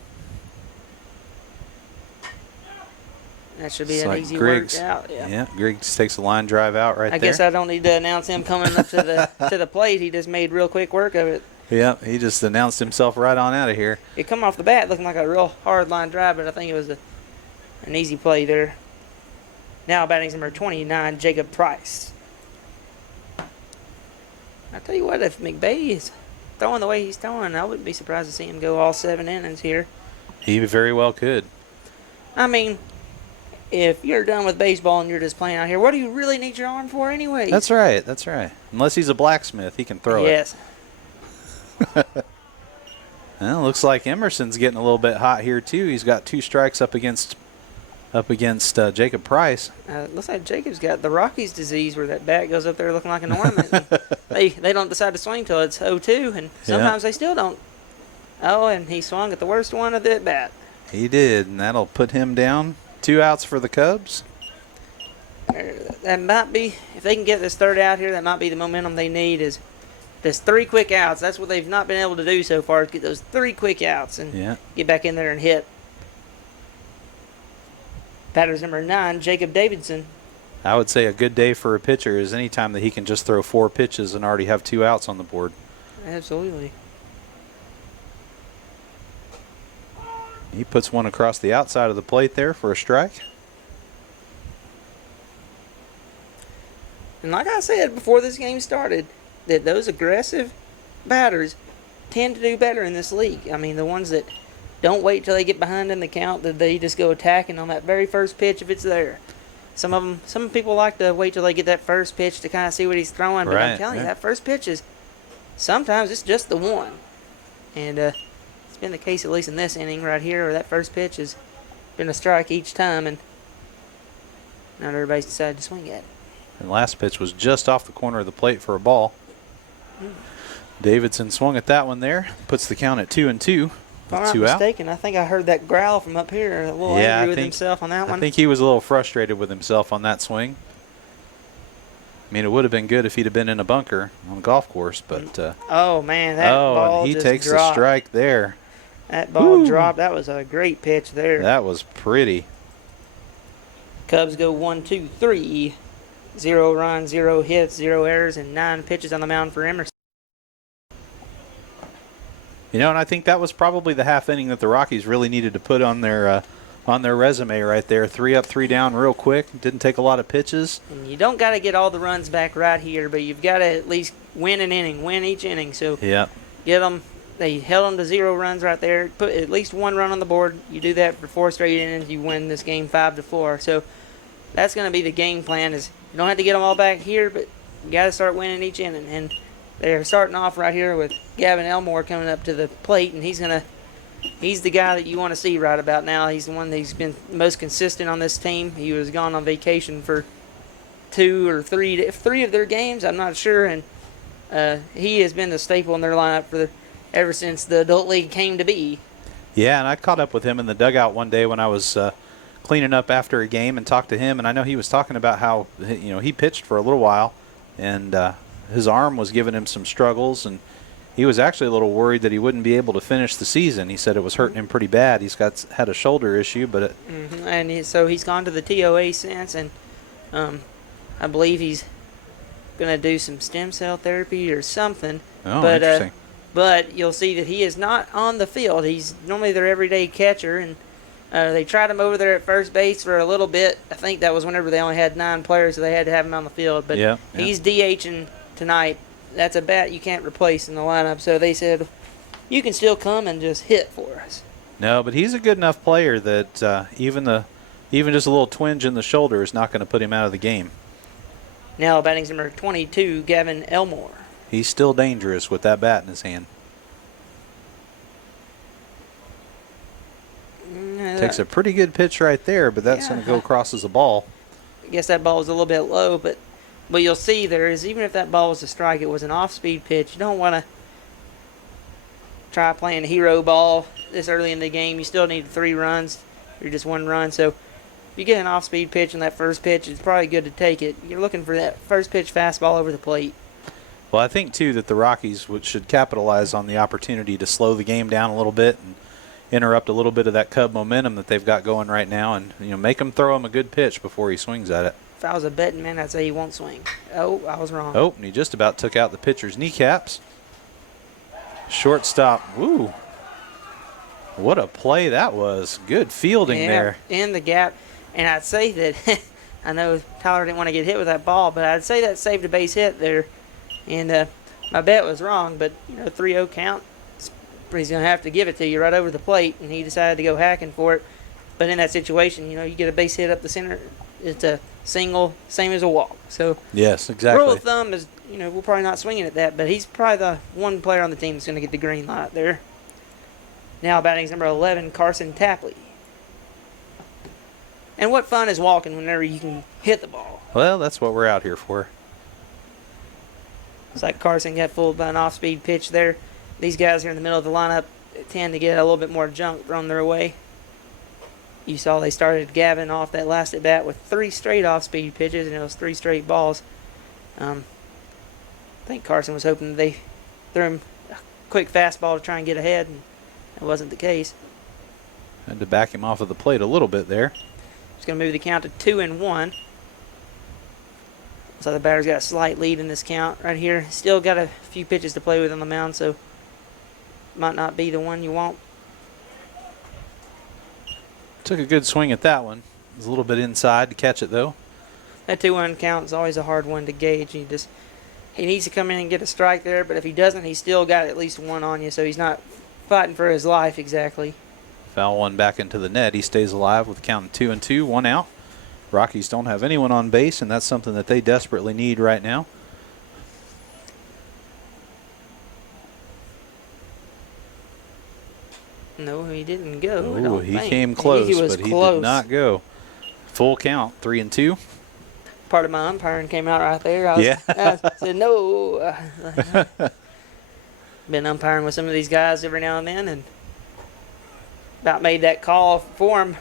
That should be an easy workout. Yeah, Greg just takes a line drive out right there. I guess I don't need to announce him coming up to the plate. He just made real quick work of it. Yeah, he just announced himself right on out of here. It come off the bat looking like a real hard line drive, but I think it was an easy play there. Now batting number 29, Jacob Price. I tell you what, if McBay is throwing the way he's throwing, I wouldn't be surprised to see him go all 7 innings here. He very well could. I mean, if you're done with baseball and you're just playing out here, what do you really need your arm for anyway? That's right. Unless he's a blacksmith, he can throw it. Yes. Well, looks like Emerson's getting a little bit hot here too. He's got 2 strikes up against Jacob Price. Looks like Jacob's got the Rockies disease, where that bat goes up there looking like an ornament. they don't decide to swing till it's 0-2, and sometimes they still don't. Oh, and he swung at the worst one of the bat. He did, and that'll put him down. 2 outs for the Cubs. That might be, if they can get this 3rd out here, that might be the momentum they need, is just 3 quick outs. That's what they've not been able to do so far, is get those 3 quick outs and get back in there and hit. Batter's number 9, Jacob Davidson. I would say a good day for a pitcher is any time that he can just throw 4 pitches and already have 2 outs on the board. Absolutely. He puts one across the outside of the plate there for a strike. And like I said before this game started, that those aggressive batters tend to do better in this league. I mean, the ones that don't wait till they get behind in the count, that they just go attacking on that very first pitch if it's there. Some people like to wait till they get that first pitch to kind of see what he's throwing. But I'm telling you, that first pitch is sometimes it's just the one. And it's been the case at least in this inning right here, where that first pitch has been a strike each time, and not everybody's decided to swing at it. And last pitch was just off the corner of the plate for a ball. Davidson swung at that one there. Puts the count at 2-2. If I'm not mistaken, I think I heard that growl from up here. A little angry with himself on that one. I think he was a little frustrated with himself on that swing. I mean, it would have been good if he'd have been in a bunker on a golf course, but oh man, that ball and he just takes dropped. the strike there. That ball dropped. That was a great pitch there. That was pretty. Cubs go 1, 2, 3. 0 runs, 0 hits, 0 errors, and 9 pitches on the mound for Emerson. You know, and I think that was probably the half inning that the Rockies really needed to put on their resume right there. 3 up, 3 down real quick. Didn't take a lot of pitches. And you don't got to get all the runs back right here, but you've got to at least win an inning, win each inning. So yeah, get them. They held them to 0 runs right there. Put at least 1 run on the board. You do that for 4 straight innings, you win this game 5-4. So that's going to be the game plan. Is you don't have to get them all back here, but you got to start winning each inning. And they're starting off right here with Gavin Elmore coming up to the plate, and he's the guy that you want to see right about now. He's the one that's been most consistent on this team. He was gone on vacation for 2 or 3 of their games, I'm not sure, and he has been the staple in their lineup ever since the adult league came to be. Yeah, and I caught up with him in the dugout one day when I was cleaning up after a game and talked to him, and I know he was talking about how he pitched for a little while, and his arm was giving him some struggles, and he was actually a little worried that he wouldn't be able to finish the season. He said it was hurting him pretty bad. He's had a shoulder issue, but so he's gone to the TOA since, and I believe he's going to do some stem cell therapy or something. Oh, interesting. But you'll see that he is not on the field. He's normally their everyday catcher, and they tried him over there at first base for a little bit. I think that was whenever they only had 9 players, so they had to have him on the field. But he's DHing tonight. That's a bat you can't replace in the lineup. So they said, you can still come and just hit for us. No, but he's a good enough player that even just a little twinge in the shoulder is not going to put him out of the game. Now batting's number 22, Gavin Elmore. He's still dangerous with that bat in his hand. Takes a pretty good pitch right there, but that's going to go across as a ball. I guess that ball was a little bit low, but you'll see there is, even if that ball was a strike, it was an off-speed pitch. You don't want to try playing hero ball this early in the game. You still need 3 runs or just 1 run. So if you get an off-speed pitch on that first pitch, it's probably good to take it. You're looking for that first pitch fastball over the plate. Well, I think, too, that the Rockies should capitalize on the opportunity to slow the game down a little bit and interrupt a little bit of that Cub momentum that they've got going right now, and make him throw him a good pitch before he swings at it. If I was a betting man, I'd say he won't swing. Oh, I was wrong. Oh, and he just about took out the pitcher's kneecaps. Shortstop. Woo. What a play that was. Good fielding there. In the gap. And I'd say that, I know Tyler didn't want to get hit with that ball, but I'd say that saved a base hit there. And my bet was wrong, but 3-0 count. He's going to have to give it to you right over the plate, and he decided to go hacking for it. But in that situation, you get a base hit up the center, it's a single, same as a walk. So yes, exactly. Rule of thumb is, we're probably not swinging at that, but he's probably the one player on the team that's going to get the green light there. Now batting's number 11, Carson Tapley. And what fun is walking whenever you can hit the ball? Well, that's what we're out here for. It's like Carson got fooled by an off-speed pitch there. These guys here in the middle of the lineup tend to get a little bit more junk thrown their way. You saw they started Gavin off that last at bat with 3 straight off-speed pitches, and it was 3 straight balls. I think Carson was hoping they threw him a quick fastball to try and get ahead, and it wasn't the case. Had to back him off of the plate a little bit there. It's going to move the count to 2-1. So the batter's got a slight lead in this count right here. Still got a few pitches to play with on the mound, so might not be the one you want. Took a good swing at that one. It was a little bit inside to catch it, though. That 2-1 count is always a hard one to gauge. He needs to come in and get a strike there, but if he doesn't, he's still got at least one on you, so he's not fighting for his life exactly. Foul one back into the net. He stays alive with a count of 2-2, 1 out. Rockies don't have anyone on base, and that's something that they desperately need right now. No, he didn't go. I Oh, don't he think. came close, He was but he close. did not go. Full count, 3-2. Part of my umpiring came out right there. I said no. Been umpiring with some of these guys every now and then, and about made that call for him.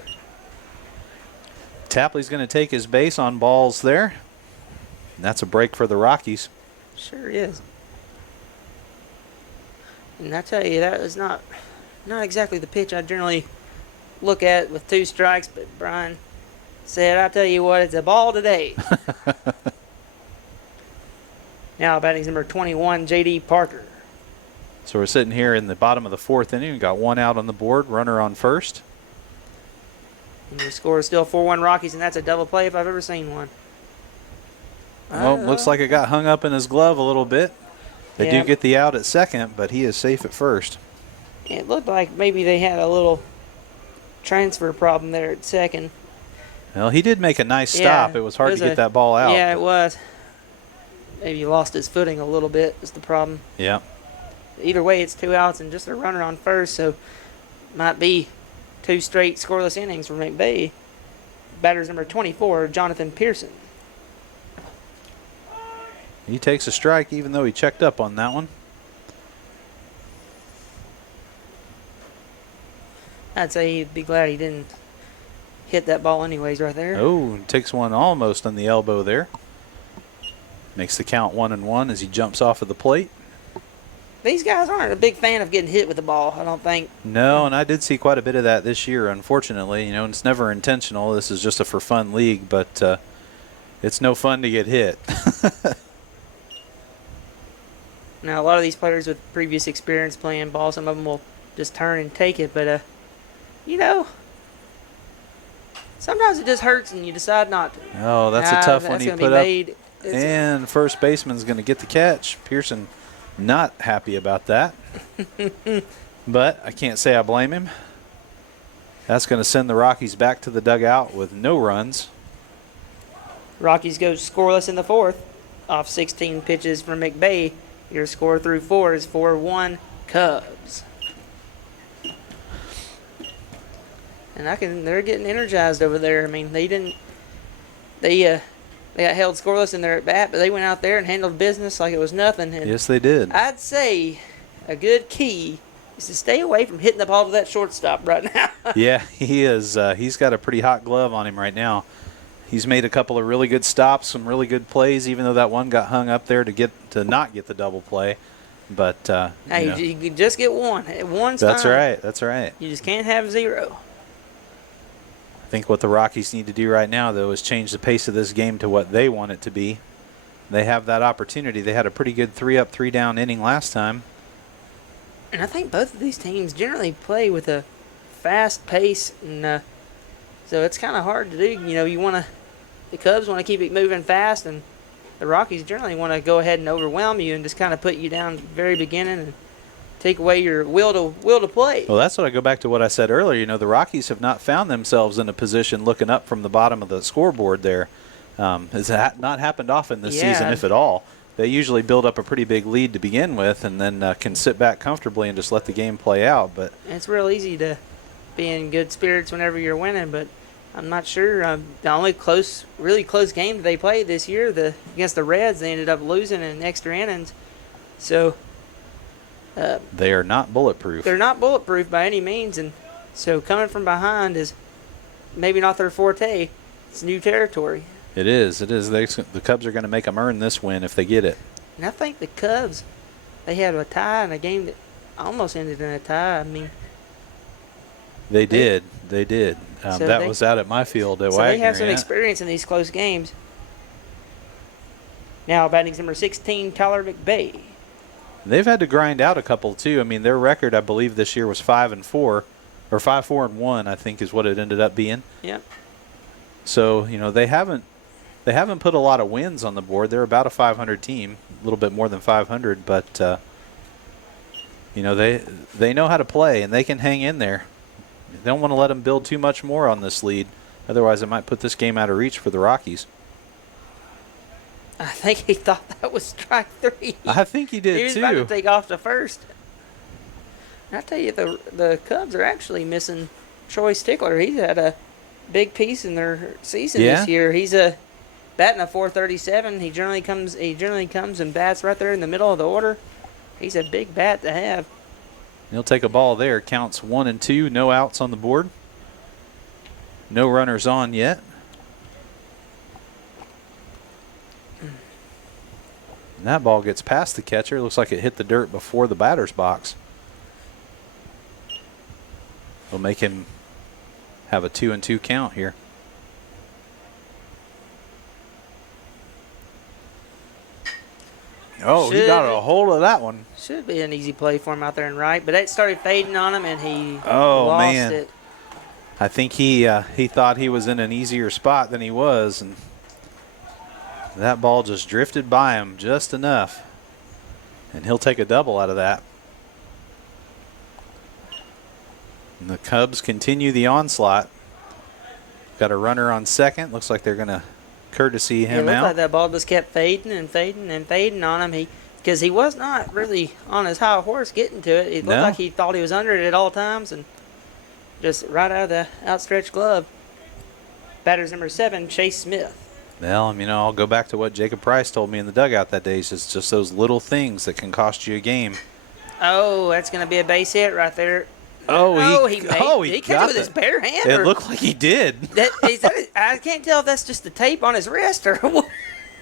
Tapley's going to take his base on balls there. And that's a break for the Rockies. Sure is. And I tell you, that was not exactly the pitch I generally look at with 2 strikes, but Brian said, I tell you what, it's a ball today. Now batting number 21, J.D. Parker. So we're sitting here in the bottom of the 4th inning. We've got 1 out on the board, runner on first. And your score is still 4-1 Rockies, and that's a double play if I've ever seen one. Well, looks like it got hung up in his glove a little bit. They Yeah. do get the out at second, but he is safe at first. It looked like maybe they had a little transfer problem there at second. Well, he did make a nice Yeah, stop. It was hard it was to get that ball out. Yeah, it was. Maybe he lost his footing a little bit is the problem. Yeah. Either way, it's 2 outs and just a runner on first, so might be 2 straight scoreless innings for McVay. Batter's number 24, Jonathan Pearson. He takes a strike even though he checked up on that one. I'd say he'd be glad he didn't hit that ball anyways right there. Oh, takes one almost on the elbow there. Makes the count 1-1 as he jumps off of the plate. These guys aren't a big fan of getting hit with the ball, I don't think. No, and I did see quite a bit of that this year, unfortunately. You know, it's never intentional. This is just a for fun league, but it's no fun to get hit. Now, a lot of these players with previous experience playing ball, some of them will just turn and take it, but, you know, sometimes it just hurts and you decide not to. Oh, that's a tough one he gonna put be up. made. And first baseman's going to get the catch. Pearson not happy about that. But I can't say I blame him. That's going to send the Rockies back to the dugout with no runs. Rockies go scoreless in the 4th off 16 pitches from McVay. Your score through 4 is 4-1 Cubs. And they're getting energized over there. I mean, they got held scoreless in their at bat, but they went out there and handled business like it was nothing. And Yes, they did. I'd say a good key is to stay away from hitting the ball to that shortstop right now. Yeah, he is. He's got a pretty hot glove on him right now. He's made a couple of really good stops, some really good plays, even though that one got hung up there to not get the double play. But Hey, you can just get one. One's that's fine. right. That's right. You just can't have 0. I think what the Rockies need to do right now, though, is change the pace of this game to what they want it to be. They have that opportunity. They had a pretty good 3-up, 3-down inning last time. And I think both of these teams generally play with a fast pace, and so it's kind of hard to do. You know, the Cubs want to keep it moving fast, and the Rockies generally want to go ahead and overwhelm you and just kind of put you down at the very beginning and take away your will to play. Well, that's what I go back to what I said earlier. You know, the Rockies have not found themselves in a position looking up from the bottom of the scoreboard there. Has that not happened often this season, if at all. They usually build up a pretty big lead to begin with and then can sit back comfortably and just let the game play out. But it's real easy to be in good spirits whenever you're winning, but I'm not sure. The only really close game that they played this year, against the Reds, they ended up losing in extra innings. So they are not bulletproof. They're not bulletproof by any means, and so coming from behind is maybe not their forte. It's new territory. It is. It is. The Cubs are going to make them earn this win if they get it. And I think the Cubs, they had a tie in a game that almost ended in a tie. I mean, They did. They did. So that they- was out at my field at So Wagner. they have some yeah. experience in these close games. Now batting number 16, Tyler McBay. They've had to grind out a couple too. I mean, their record, I believe, this year was 5-4, or 5-4-1, I think, is what it ended up being. Yep. So they haven't put a lot of wins on the board. They're about a 500 team, a little bit more than 500, but they know how to play and they can hang in there. They don't want to let them build too much more on this lead, otherwise it might put this game out of reach for the Rockies. I think he thought that was strike 3. I think he did He was too. about to take off to first. And I tell you, the Cubs are actually missing Troy Stickler. He's had a big piece in their season this year. He's batting a .437. He generally comes and bats right there in the middle of the order. He's a big bat to have. He'll take a ball there. Counts 1-2. No outs on the board. No runners on yet. And that ball gets past the catcher. Looks like it hit the dirt before the batter's box. Will make him have a 2-2 count here. Oh, he got a hold of that one. Should be an easy play for him out there in right, but it started fading on him and he Oh, lost man. it. I think he thought he was in an easier spot than he was, and that ball just drifted by him just enough. And he'll take a double out of that. And the Cubs continue the onslaught. Got a runner on second. Looks like they're going to courtesy It him looked out. like that ball just kept fading and fading and fading on him. Because he was not really on his high horse getting to it. It looked No. like he thought he was under it at all times and just right out of the outstretched glove. Batter's number 7, Chase Smith. Well, I'll go back to what Jacob Price told me in the dugout that day. It's just those little things that can cost you a game. Oh, that's going to be a base hit right there. He He got catch it with his bare hand. It or looked like he did. I can't tell if that's just the tape on his wrist or what.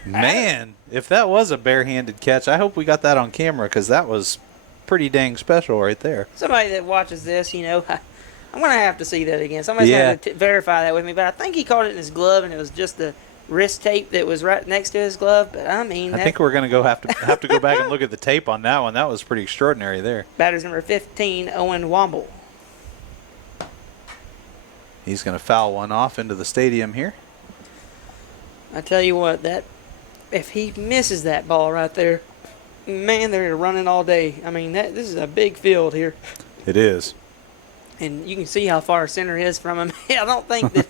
Man, if that was a barehanded catch, I hope we got that on camera because that was pretty dang special right there. Somebody that watches this, I'm going to have to see that again. Somebody's going to verify that with me. But I think he caught it in his glove, and it was just the wrist tape that was right next to his glove. But I think we're going to have to go back and look at the tape on that one. That was pretty extraordinary there. Batter's number 15, Owen Womble. He's going to foul one off into the stadium here. I tell you what, if he misses that ball right there, man, they're running all day. This is a big field here. It is. And you can see how far center is from him. I don't think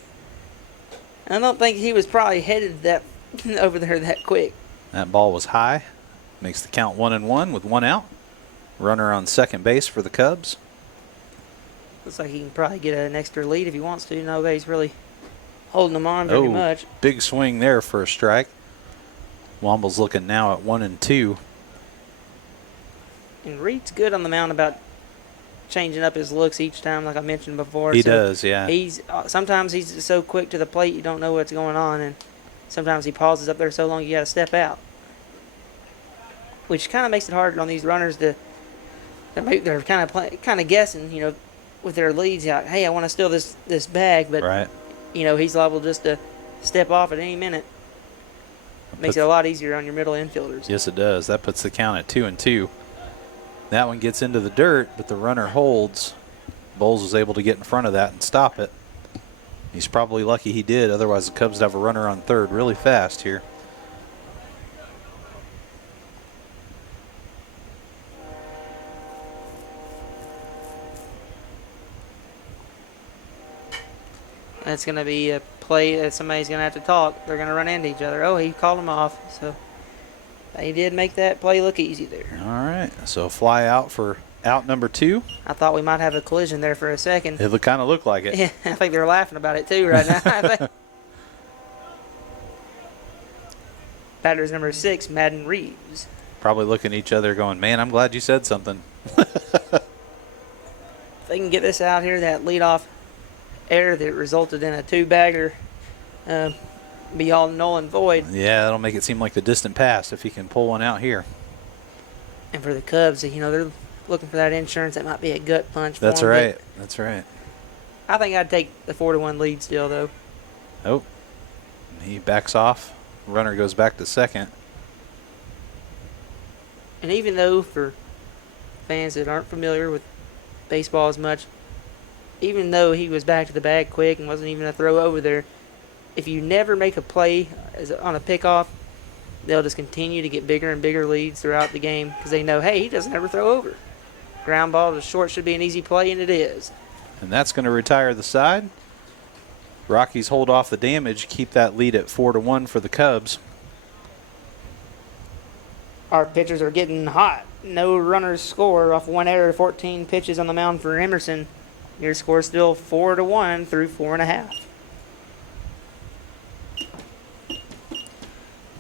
he was probably headed that over there that quick. That ball was high. Makes the count 1-1 with one out. Runner on second base for the Cubs. Looks like he can probably get an extra lead if he wants to. Nobody's really holding him on very much. Big swing there for a strike. Womble's looking now at 1-2. And Reed's good on the mound about changing up his looks each time, like I mentioned before. He does, yeah. Sometimes he's so quick to the plate you don't know what's going on, and sometimes he pauses up there so long you got to step out, which kind of makes it hard on these runners they're kind of guessing, with their leads. Like, hey, I want to steal this bag, but right. He's liable just to step off at any minute. Makes it a lot easier on your middle infielders. Yes, it does. That puts the count at 2-2. That one gets into the dirt, but the runner holds. Bowles was able to get in front of that and stop it. He's probably lucky he did. Otherwise, the Cubs would have a runner on third really fast here. That's going to be a play that somebody's going to have to talk. They're going to run into each other. Oh, he called him off. So they did make that play look easy there. All right. So fly out for out number 2. I thought we might have a collision there for a second. It kind of looked like it. Yeah, I think they're laughing about it too right now. Batter's number 6, Madden Reeves. Probably looking at each other going, man, I'm glad you said something. If they can get this out here, that leadoff error that resulted in a 2-bagger, be all null and void. Yeah, that'll make it seem like the distant past if he can pull one out here. And for the Cubs, they're looking for that insurance. That might be a gut punch for That's them, right. That's right. I think I'd take the 4-1 lead still, though. Oh, he backs off. Runner goes back to second. And even though for fans that aren't familiar with baseball as much, even though he was back to the bag quick and wasn't even a throw over there, if you never make a play on a pickoff, they'll just continue to get bigger and bigger leads throughout the game because they know, hey, he doesn't ever throw over. Ground ball to short should be an easy play, and it is. And that's going to retire the side. Rockies hold off the damage, keep that lead at 4-1 for the Cubs. Our pitchers are getting hot. No runners score off 1 error, 14 pitches on the mound for Emerson. Your score is still 4-1 through 4.5.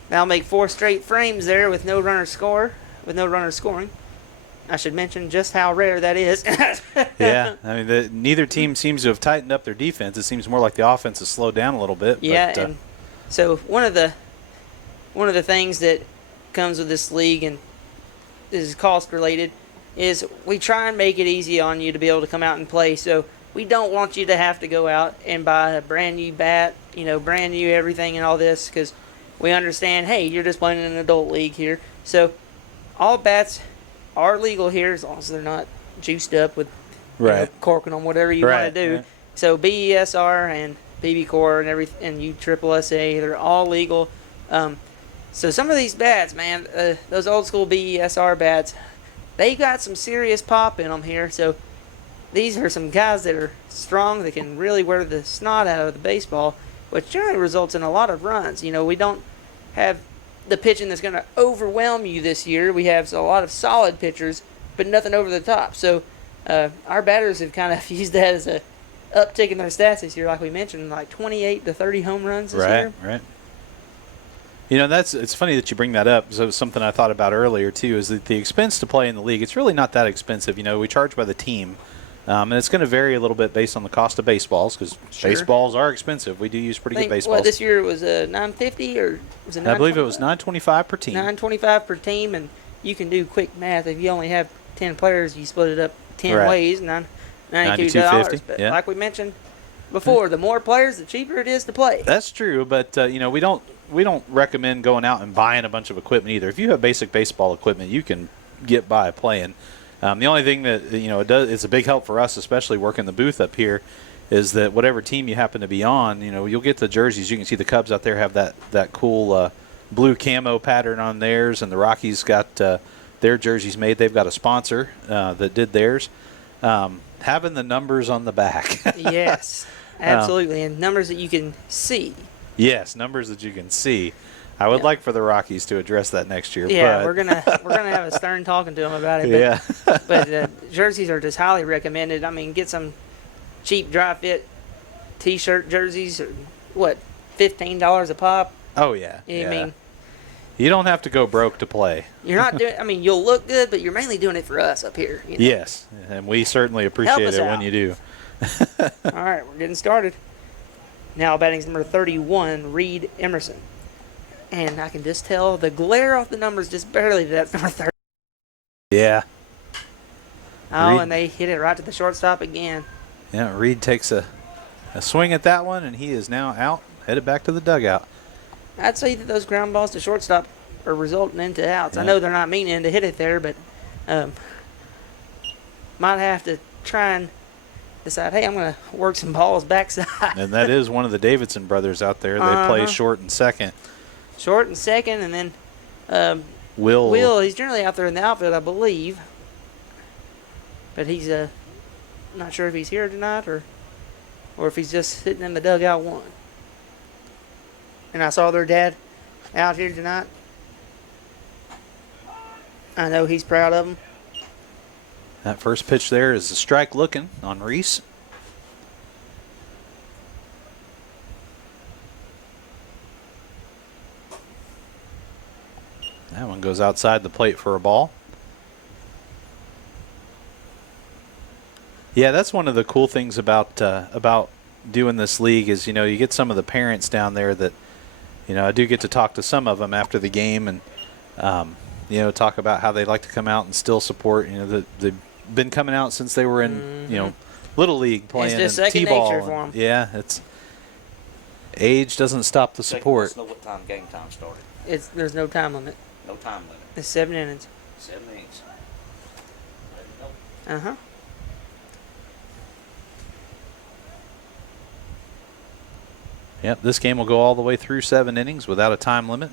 That'll make 4 straight frames there with no runners scoring. I should mention just how rare that is. Yeah, I mean, neither team seems to have tightened up their defense. It seems more like the offense has slowed down a little bit. Yeah, but, and so one of the things that comes with this league, and this is cost related, is we try and make it easy on you to be able to come out and play. So we don't want you to have to go out and buy a brand new bat, brand new everything and all this, because we understand, hey, you're just playing in an adult league here. So all bats are legal here as long as they're not juiced up with corking on whatever you want to do. Right. So BESR and BB-Core and everything, and USSSA, they're all legal. So some of these bats, man, those old school BESR bats, they got some serious pop in them here. So these are some guys that are strong, that can really wear the snot out of the baseball, which generally results in a lot of runs. We don't have the pitching that's going to overwhelm you this year. We have a lot of solid pitchers, but nothing over the top. So our batters have kind of used that as a uptick in their stats this year, like we mentioned, like 28 to 30 home runs this year. Right. It's funny that you bring that up. So something I thought about earlier too is that the expense to play in the league, it's really not that expensive. We charge by the team. And it's going to vary a little bit based on the cost of baseballs because baseballs are expensive. We do use pretty good baseballs. This year it was $950 or was it? I believe it was $925 per team. $925 per team, and you can do quick math. If you only have 10 players, you split it up 10 ways, $92. But like we mentioned before, the more players, the cheaper it is to play. That's true, but we don't recommend going out and buying a bunch of equipment either. If you have basic baseball equipment, you can get by playing. The only thing that it does, it's a big help for us, especially working the booth up here, is that whatever team you happen to be on, you'll get the jerseys. You can see the Cubs out there have that cool blue camo pattern on theirs, and the Rockies got their jerseys made. They've got a sponsor that did theirs. Having the numbers on the back. Yes, absolutely, and numbers that you can see. Yes, numbers that you can see. I would like for the Rockies to address that next year. Yeah, but we're gonna have a stern talking to them about it. But, but jerseys are just highly recommended. I mean, get some cheap dry fit T-shirt jerseys, or $15 a pop. Oh yeah. I mean, you don't have to go broke to play. You're not doing. I mean, you'll look good, but you're mainly doing it for us up here. Yes, and we certainly appreciate it when you do. All right, we're getting started. Now batting's number 31, Reed Emerson. And I can just tell the glare off the numbers just barely to that number 30. Yeah. Oh, Reed. And they hit it right to the shortstop again. Yeah, Reed takes a swing at that one, and he is now out, headed back to the dugout. I'd say that those ground balls to shortstop are resulting into outs. Yeah. I know they're not meaning to hit it there, but might have to try and decide, hey, I'm going to work some balls backside. And that is one of the Davidson brothers out there. They play short and second. Short and second, and then Will, he's generally out there in the outfield, I believe. But he's not sure if he's here tonight or if he's just sitting in the dugout one. And I saw their dad out here tonight. I know he's proud of him. That first pitch there is a strike looking on Reese. That one goes outside the plate for a ball. Yeah, that's one of the cool things about doing this league is, you get some of the parents down there that, I do get to talk to some of them after the game and, talk about how they like to come out and still support. They've been coming out since they were in, little league playing just and second t-ball. nature for 'em. Yeah, it's age doesn't stop the support. Let's know what time game time started. There's no time limit. No time limit. It's 7 innings. 7 innings. Uh-huh. Yep, this game will go all the way through 7 innings without a time limit.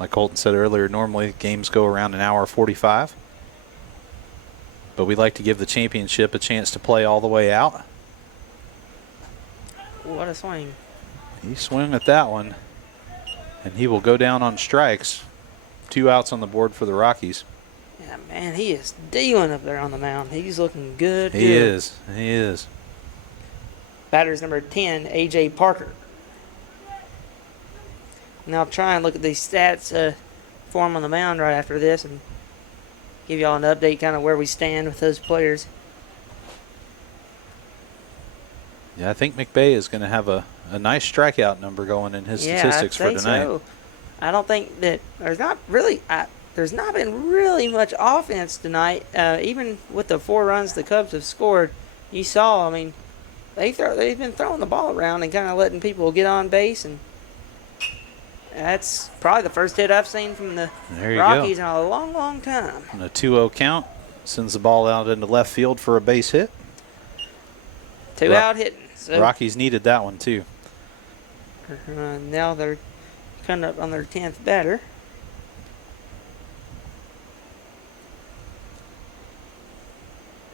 Like Colton said earlier, normally games go around an hour 45. But we like to give the championship a chance to play all the way out. What a swing. He swung at that one, and he will go down on strikes. 2 outs on the board for the Rockies. Yeah, man, he is dealing up there on the mound. He's looking good. He is. He is. Batter's number 10, A.J. Parker. Now I'll try and look at these stats for him on the mound right after this and give y'all an update kind of where we stand with those players. Yeah, I think McBay is going to have a nice strikeout number going in his statistics for tonight. So. I don't think that there's not been really much offense tonight. Even with the 4 runs the Cubs have scored, you saw. I mean, they've been throwing the ball around and kind of letting people get on base, and that's probably the first hit I've seen from the Rockies in a long, long time. And a 2-0 count sends the ball out into left field for a base hit. 2 out hitting. So, Rockies needed that one too. Now they're coming up on their 10th batter.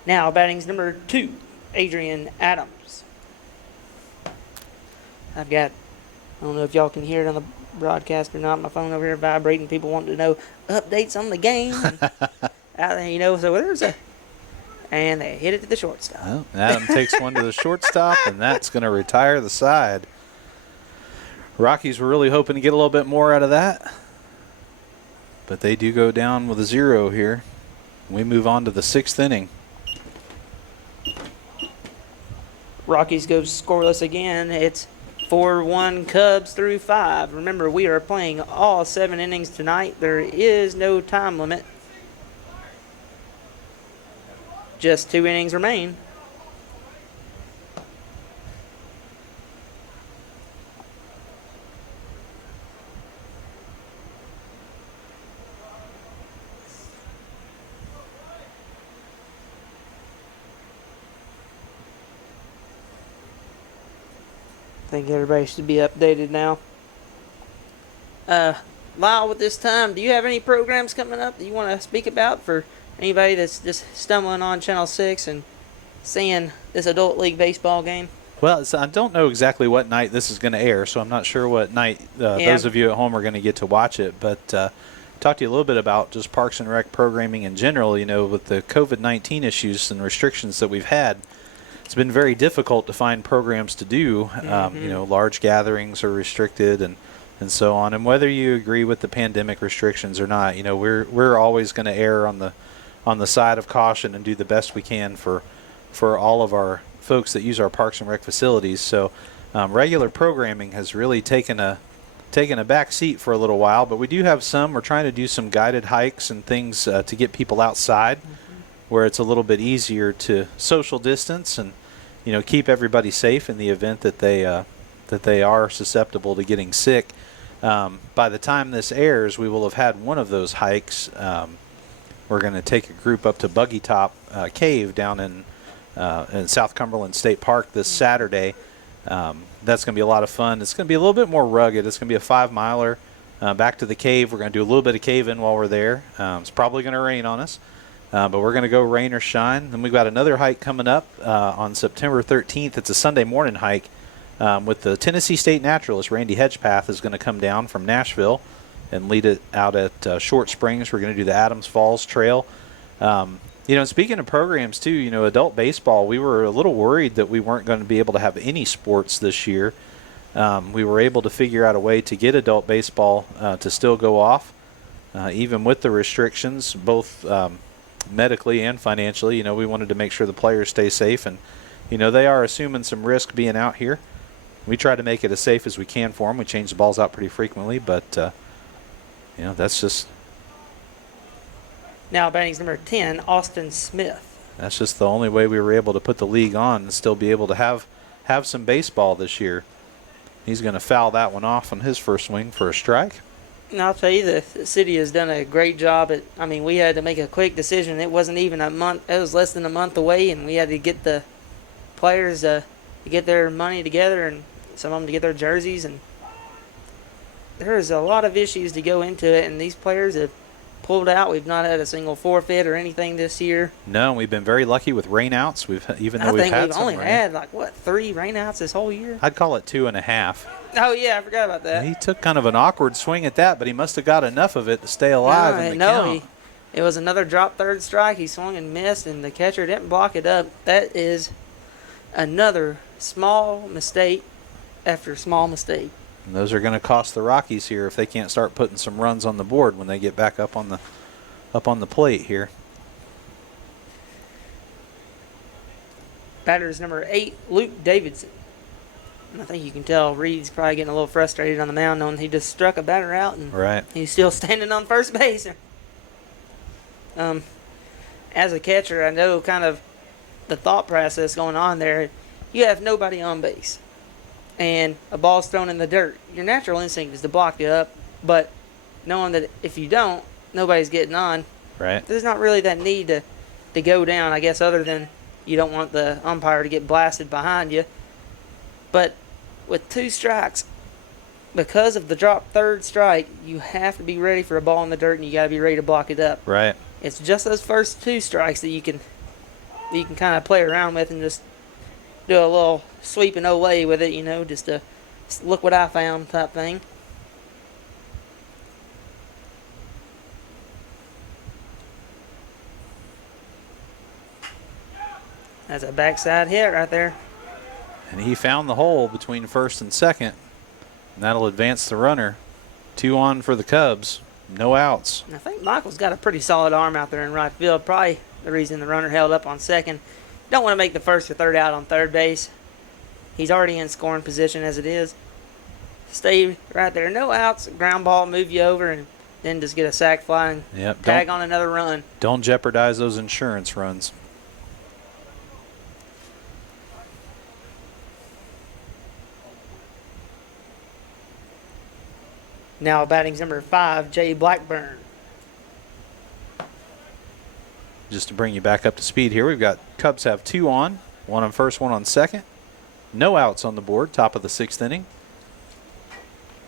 Now batting's number 2, Adrian Adams. I don't know if y'all can hear it on the broadcast or not. My phone over here vibrating. People wanting to know updates on the game. Out there, so there's and they hit it to the shortstop. Well, Adam takes one to the shortstop, and that's going to retire the side. Rockies were really hoping to get a little bit more out of that, but they do go down with a 0 here. We move on to the 6th inning. Rockies go scoreless again. It's 4-1 Cubs through 5. Remember, we are playing all 7 innings tonight. There is no time limit. Just 2 innings remain. I think everybody should be updated now. Lyle, with this time, do you have any programs coming up that you want to speak about for anybody that's just stumbling on Channel 6 and seeing this adult league baseball game? Well, I don't know exactly what night this is going to air, so I'm not sure what night those of you at home are going to get to watch it. But talk to you a little bit about just Parks and Rec programming in general. With the COVID-19 issues and restrictions that we've had, it's been very difficult to find programs to do. Large gatherings are restricted and so on. And whether you agree with the pandemic restrictions or not, we're always going to err on the side of caution and do the best we can for all of our folks that use our Parks and Rec facilities. So regular programming has really taken a back seat for a little while, but we do have some. We're trying to do some guided hikes and things to get people outside where it's a little bit easier to social distance and keep everybody safe in the event that they are susceptible to getting sick. By the time this airs, we will have had one of those hikes. We're going to take a group up to Buggy Top Cave down in South Cumberland State Park this Saturday. That's going to be a lot of fun. It's going to be a little bit more rugged. It's going to be a 5-miler back to the cave. We're going to do a little bit of cave-in while we're there. It's probably going to rain on us, but we're going to go rain or shine. Then we've got another hike coming up on September 13th. It's a Sunday morning hike with the Tennessee State naturalist. Randy Hedgepath is going to come down from Nashville and lead it out at Short Springs. We're going to do the Adams Falls Trail. Speaking of programs too, adult baseball, we were a little worried that we weren't going to be able to have any sports this year. We were able to figure out a way to get adult baseball to still go off, even with the restrictions, both medically and financially. We wanted to make sure the players stay safe, and they are assuming some risk being out here. We try to make it as safe as we can for them. We change the balls out pretty frequently, but that's just. Now batting's number 10, Austin Smith. That's just the only way we were able to put the league on and still be able to have some baseball this year. He's going to foul that one off on his first swing for a strike. And I'll tell you, the city has done a great job at. I mean, we had to make a quick decision. It wasn't even a month. It was less than a month away, and we had to get the players to get their money together, and some of them to get their jerseys. And there's a lot of issues to go into it, and these players have pulled out. We've not had a single forfeit or anything this year. No, we've been very lucky with rainouts. We've I think had we've some only rain. had like 3 rainouts this whole year. I'd call it 2.5. Oh yeah, I forgot about that. He took kind of an awkward swing at that, but he must have got enough of it to stay alive in the count. It was another drop third strike. He swung and missed, and the catcher didn't block it up. That is another small mistake after small mistake. And those are going to cost the Rockies here if they can't start putting some runs on the board when they get back up on the plate here. Batter's number 8, Luke Davidson. And I think you can tell Reed's probably getting a little frustrated on the mound knowing he just struck a batter out and Right. he's still standing on first base. As a catcher, I know kind of the thought process going on there. You have nobody on base, and a ball's thrown in the dirt. Your natural instinct is to block it up, but knowing that if you don't, nobody's getting on, Right. there's not really that need to go down, I guess, other than you don't want the umpire to get blasted behind you. But with 2 strikes, because of the drop third strike, you have to be ready for a ball in the dirt, and you got to be ready to block it up. Right. It's just those first 2 strikes that you can kind of play around with and just do a little sweep and olay with it, just to look what I found type thing. That's a backside hit right there. And he found the hole between first and second, and that'll advance the runner. 2 on for the Cubs. No outs. And I think Michael's got a pretty solid arm out there in right field. Probably the reason the runner held up on second. Don't want to make the first or third out on third base. He's already in scoring position as it is. Stay right there. No outs. Ground ball, move you over, and then just get a sac fly and Yep. tag on another run. Don't jeopardize those insurance runs. Now batting's number 5, Jay Blackburn. Just to bring you back up to speed here, we've got Cubs have 2 on, 1 on first, 1 on second. No outs on the board, top of the 6th inning.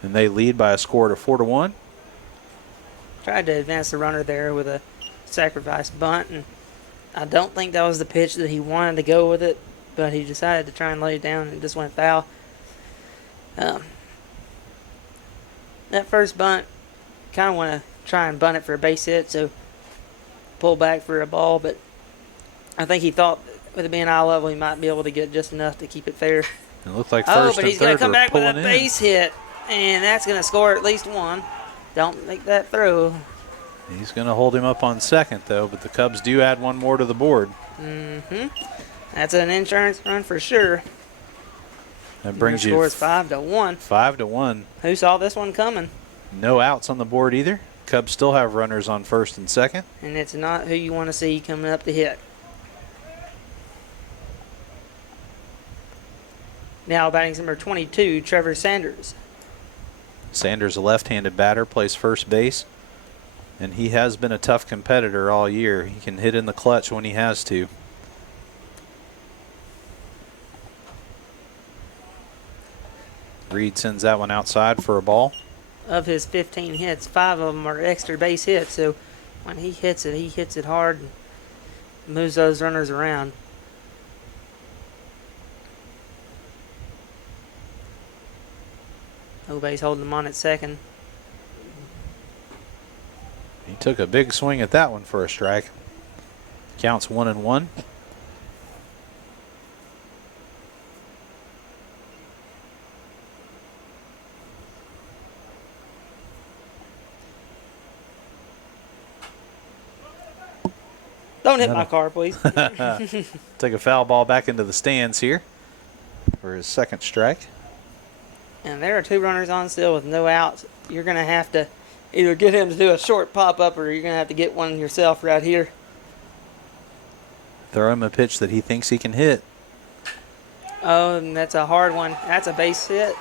And they lead by a score to 4-1. Tried to advance the runner there with a sacrifice bunt, and I don't think that was the pitch that he wanted to go with it, but he decided to try and lay it down and it just went foul. That first bunt, kind of want to try and bunt it for a base hit, so pull back for a ball, but I think he thought with it being eye level, he might be able to get just enough to keep it fair. It looked like Oh, first but and he's going third to come were back with a pulling in. base hit, and that's going to score at least 1. Don't make that throw. He's going to hold him up on second, though, but the Cubs do add 1 more to the board. That's an insurance run for sure. That brings Your you score is 5-1. 5-1. Who saw this one coming? No outs on the board either. Cubs still have runners on first and second. And it's not who you want to see coming up to hit. Now batting number 22, Trevor Sanders. Sanders, a left-handed batter, plays first base. And he has been a tough competitor all year. He can hit in the clutch when he has to. Reed sends that one outside for a ball. Of his 15 hits, 5 of them are extra base hits. So when he hits it hard and moves those runners around. Nobody's holding him on at second. He took a big swing at that one for a strike. Counts 1-1. Don't hit my car, please. Take a foul ball back into the stands here for his second strike. And there are 2 runners on still with no outs. You're going to have to either get him to do a short pop-up or you're going to have to get one yourself right here. Throw him a pitch that he thinks he can hit. Oh, and that's a hard one. That's a base hit.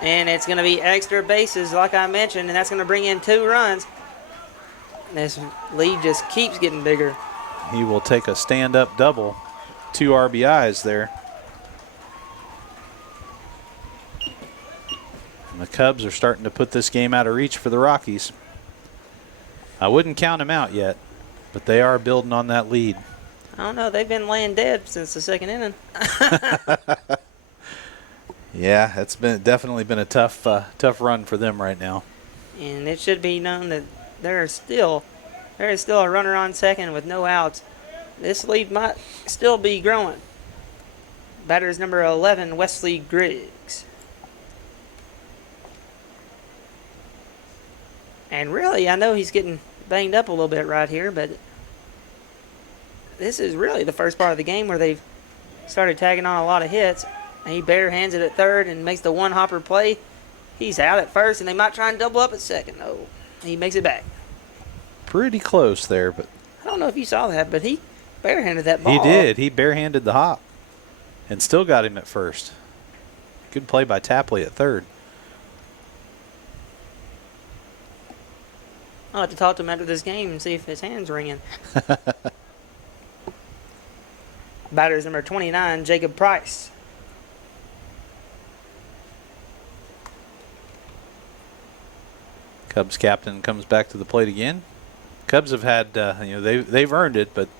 And it's going to be extra bases, like I mentioned, and that's going to bring in 2 runs. This lead just keeps getting bigger. He will take a stand-up double. 2 RBIs there. And the Cubs are starting to put this game out of reach for the Rockies. I wouldn't count them out yet, but they are building on that lead. I don't know. They've been laying dead since the 2nd inning. Yeah, it's definitely been a tough run for them right now. And it should be known that there is still a runner on second with no outs. This lead might still be growing. Batter is number 11, Wesley Griggs. And really, I know he's getting banged up a little bit right here, but this is really the first part of the game where they've started tagging on a lot of hits. And he barehands it at third and makes the one-hopper play. He's out at first, and they might try and double up at second. No, he makes it back. Pretty close there, but I don't know if you saw that, but he barehanded that ball. he did. He barehanded the hop and still got him at first. Good play by Tapley at third. I'll have to talk to him after this game and see if his hand's ringing. Batter is number 29, Jacob Price. Cubs captain comes back to the plate again. Cubs have had, they've earned it, but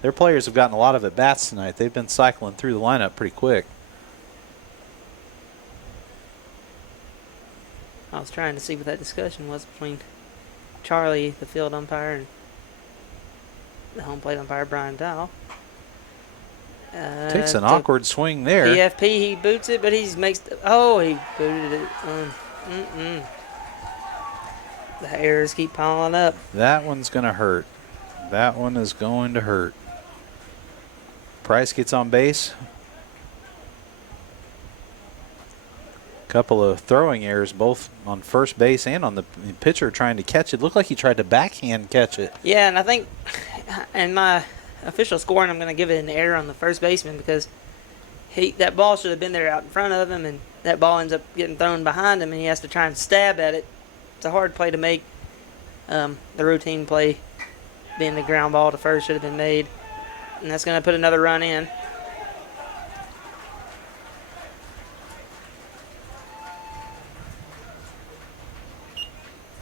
their players have gotten a lot of at bats tonight. They've been cycling through the lineup pretty quick. I was trying to see what that discussion was between Charlie, the field umpire, and the home plate umpire, Brian Dow. Takes an awkward swing there. PFP, he boots it, but he makes he booted it. The errors keep piling up. That one's going to hurt. That one is going to hurt. Price gets on base. Couple of throwing errors, both on first base and on the pitcher trying to catch it. Looked like he tried to backhand catch it. Yeah, and I think in my official scoring, I'm going to give it an error on the first baseman because that ball should have been there out in front of him, and that ball ends up getting thrown behind him, and he has to try and stab at it. It's a hard play to make. The routine play being the ground ball to first should have been made, and that's going to put another run in.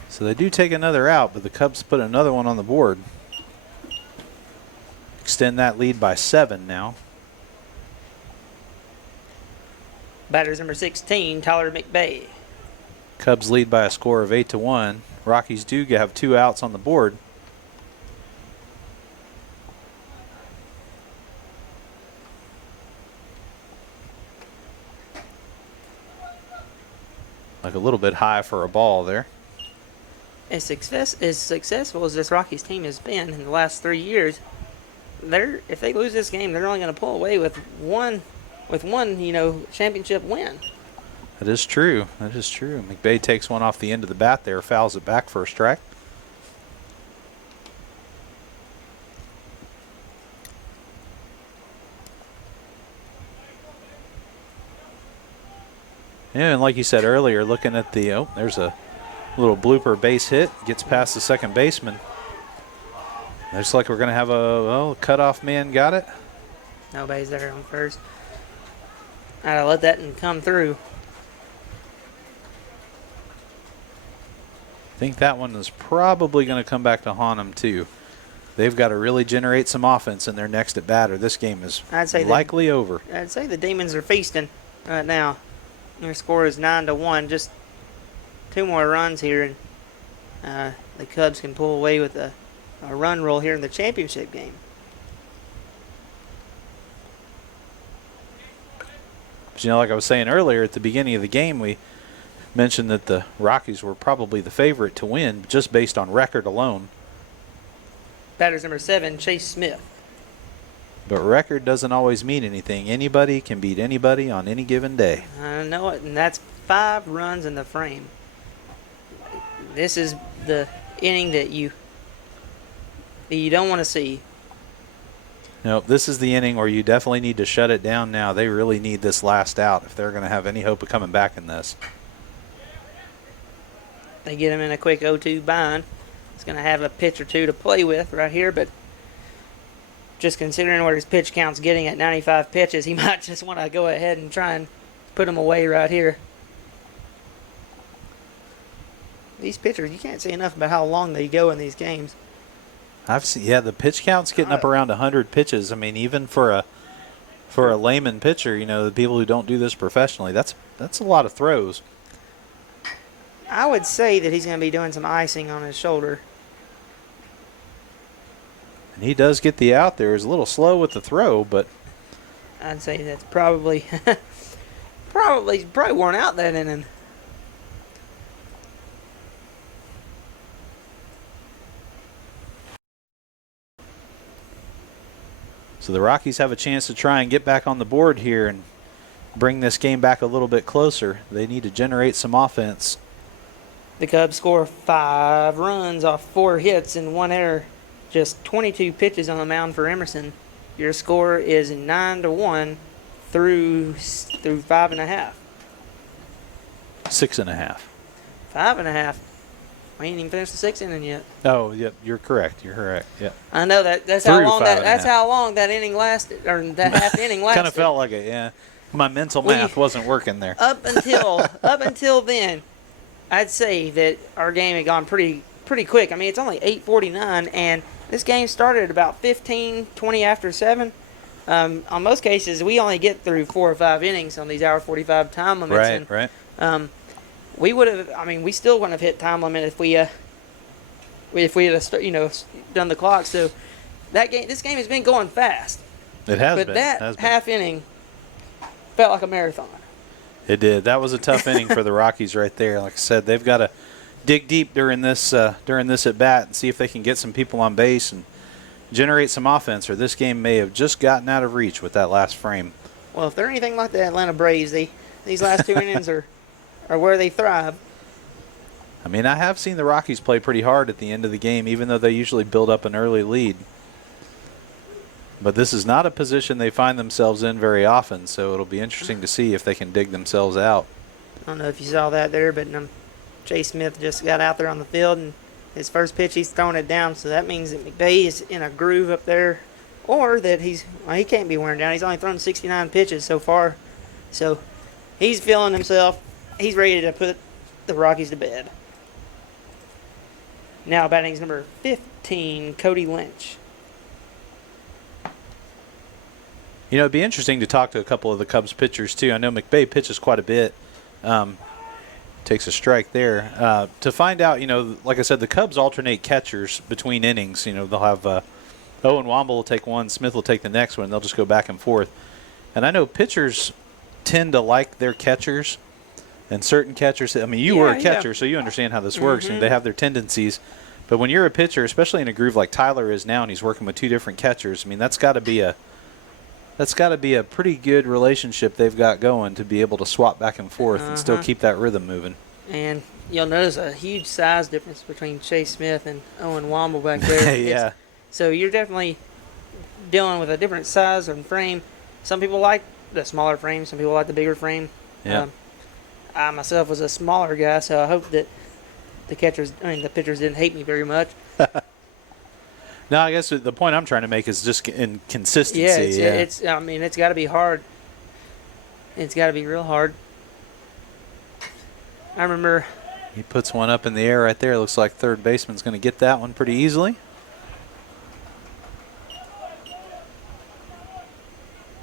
So they do take another out, but the Cubs put another one on the board. Extend that lead by 7 now. Batter's number 16, Tyler McBay. Cubs lead by a score of 8-1. Rockies do have 2 outs on the board. Like a little bit high for a ball there. As successful as this Rockies team has been in the last 3 years, if they lose this game, they're only going to pull away with one championship win. That is true. That is true. McBay takes one off the end of the bat there, fouls it back for a strike. Yeah, and like you said earlier, looking at there's a little blooper base hit, gets past the second baseman. Looks like we're going to have a cutoff man got it. Nobody's there on first. I'd let that one come through. I think that one is probably going to come back to haunt them too. They've got to really generate some offense in their next at bat, or this game is likely over. I'd say the Demons are feasting right now. Their score is 9-1. Just 2 more runs here, and the Cubs can pull away with a run roll here in the championship game. But, like I was saying earlier at the beginning of the game, we mentioned that the Rockies were probably the favorite to win just based on record alone. Batter's number 7, Chase Smith. But record doesn't always mean anything. Anybody can beat anybody on any given day. I know it, and that's 5 runs in the frame. This is the inning that you don't want to see. No, this is the inning where you definitely need to shut it down now. They really need this last out if they're going to have any hope of coming back in this. They get him in a quick 0-2 bind. He's going to have a pitch or two to play with right here, but just considering where his pitch count's getting at 95 pitches, he might just want to go ahead and try and put him away right here. These pitchers, you can't say enough about how long they go in these games. I've seen, yeah, the pitch count's getting up around 100 pitches. I mean, even for a layman pitcher, you know, the people who don't do this professionally, that's a lot of throws. I would say that he's going to be doing some icing on his shoulder. And he does get the out there. He's a little slow with the throw, but I'd say that's probably probably worn out that inning. so the Rockies have a chance to try and get back on the board here and bring this game back a little bit closer. They need to generate some offense. The Cubs score 5 runs off 4 hits and 1 error. Just 22 pitches on the mound for Emerson. Your score is 9-1 through 5.5. 6.5. 5.5. We ain't even finished the 6th inning yet. Oh, yep, you're correct. You're correct. Yep. I know that's Through how long 5.5. that's how long that inning lasted, or that half inning lasted. Kind of felt like it, yeah. My mental math wasn't working there. Up until then, I'd say that our game had gone pretty quick. I mean, it's only 8:49, and this game started at about 15, 20 after 7. On most cases, we only get through 4 or 5 innings on these hour 45 time limits. Right. We would have. I mean, we still wouldn't have hit time limit if we had, done the clock. So this game has been going fast. It has but been. that half inning felt like a marathon. It did. That was a tough inning for the Rockies right there. Like I said, they've got to dig deep during this at bat and see if they can get some people on base and generate some offense, or this game may have just gotten out of reach with that last frame. Well, if they're anything like the Atlanta Braves, these last 2 innings are where they thrive. I mean, I have seen the Rockies play pretty hard at the end of the game, even though they usually build up an early lead. But this is not a position they find themselves in very often, so it'll be interesting to see if they can dig themselves out. I don't know if you saw that there, but Chase Smith just got out there on the field, and his first pitch, he's throwing it down, so that means that McVay is in a groove up there, or that he can't be wearing down. He's only thrown 69 pitches so far, so he's feeling himself. He's ready to put the Rockies to bed. Now batting is number 15, Cody Lynch. You know, it'd be interesting to talk to a couple of the Cubs pitchers, too. I know McVay pitches quite a bit. Takes a strike there. To find out, like I said, the Cubs alternate catchers between innings. They'll have Owen Womble will take one, Smith will take the next one, and they'll just go back and forth. And I know pitchers tend to like their catchers, and certain catchers, I mean, you were a catcher, so you understand how this works, and they have their tendencies. But when you're a pitcher, especially in a groove like Tyler is now, and he's working with 2 different catchers, I mean, that's got to be a pretty good relationship they've got going to be able to swap back and forth and still keep that rhythm moving. And you'll notice a huge size difference between Chase Smith and Owen Womble back there. Yeah. So you're definitely dealing with a different size and frame. Some people like the smaller frame. Some people like the bigger frame. Yeah. I myself was a smaller guy, so I hope that the pitchers didn't hate me very much. No, I guess the point I'm trying to make is just in consistency. It's got to be hard. It's got to be real hard. I remember. He puts one up in the air right there. Looks like third baseman's going to get that one pretty easily.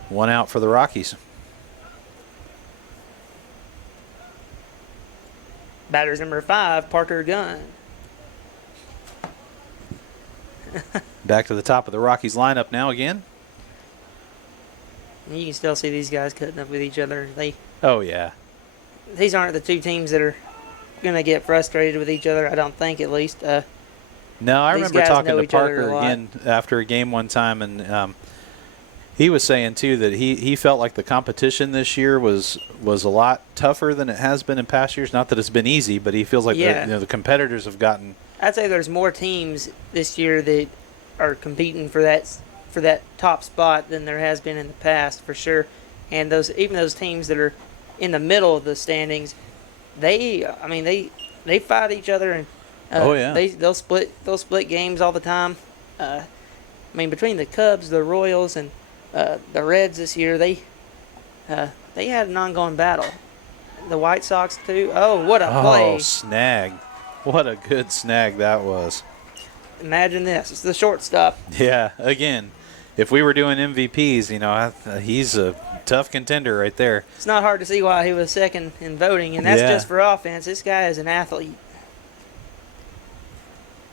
One out for the Rockies. Batter's number 5, Parker Gunn. Back to the top of the Rockies lineup now again. You can still see these guys cutting up with each other. Oh, yeah. These aren't the 2 teams that are going to get frustrated with each other, I don't think, at least. No, I remember talking to Parker a again after a game one time, and he was saying, too, that he felt like the competition this year was a lot tougher than it has been in past years. Not that it's been easy, but he feels like the competitors have gotten. I'd say there's more teams this year that are competing for that for that top spot than there has been in the past, for sure. And those teams that are in the middle of the standings, they fight each other, and they'll split games all the time. Between the Cubs, the Royals, and the Reds this year, they had an ongoing battle. The White Sox too. Oh, what a play! Oh, snag! What a good snag that was. Imagine this. It's the shortstop. Yeah, again, if we were doing MVPs, he's a tough contender right there. It's not hard to see why he was second in voting, and that's just for offense. This guy is an athlete.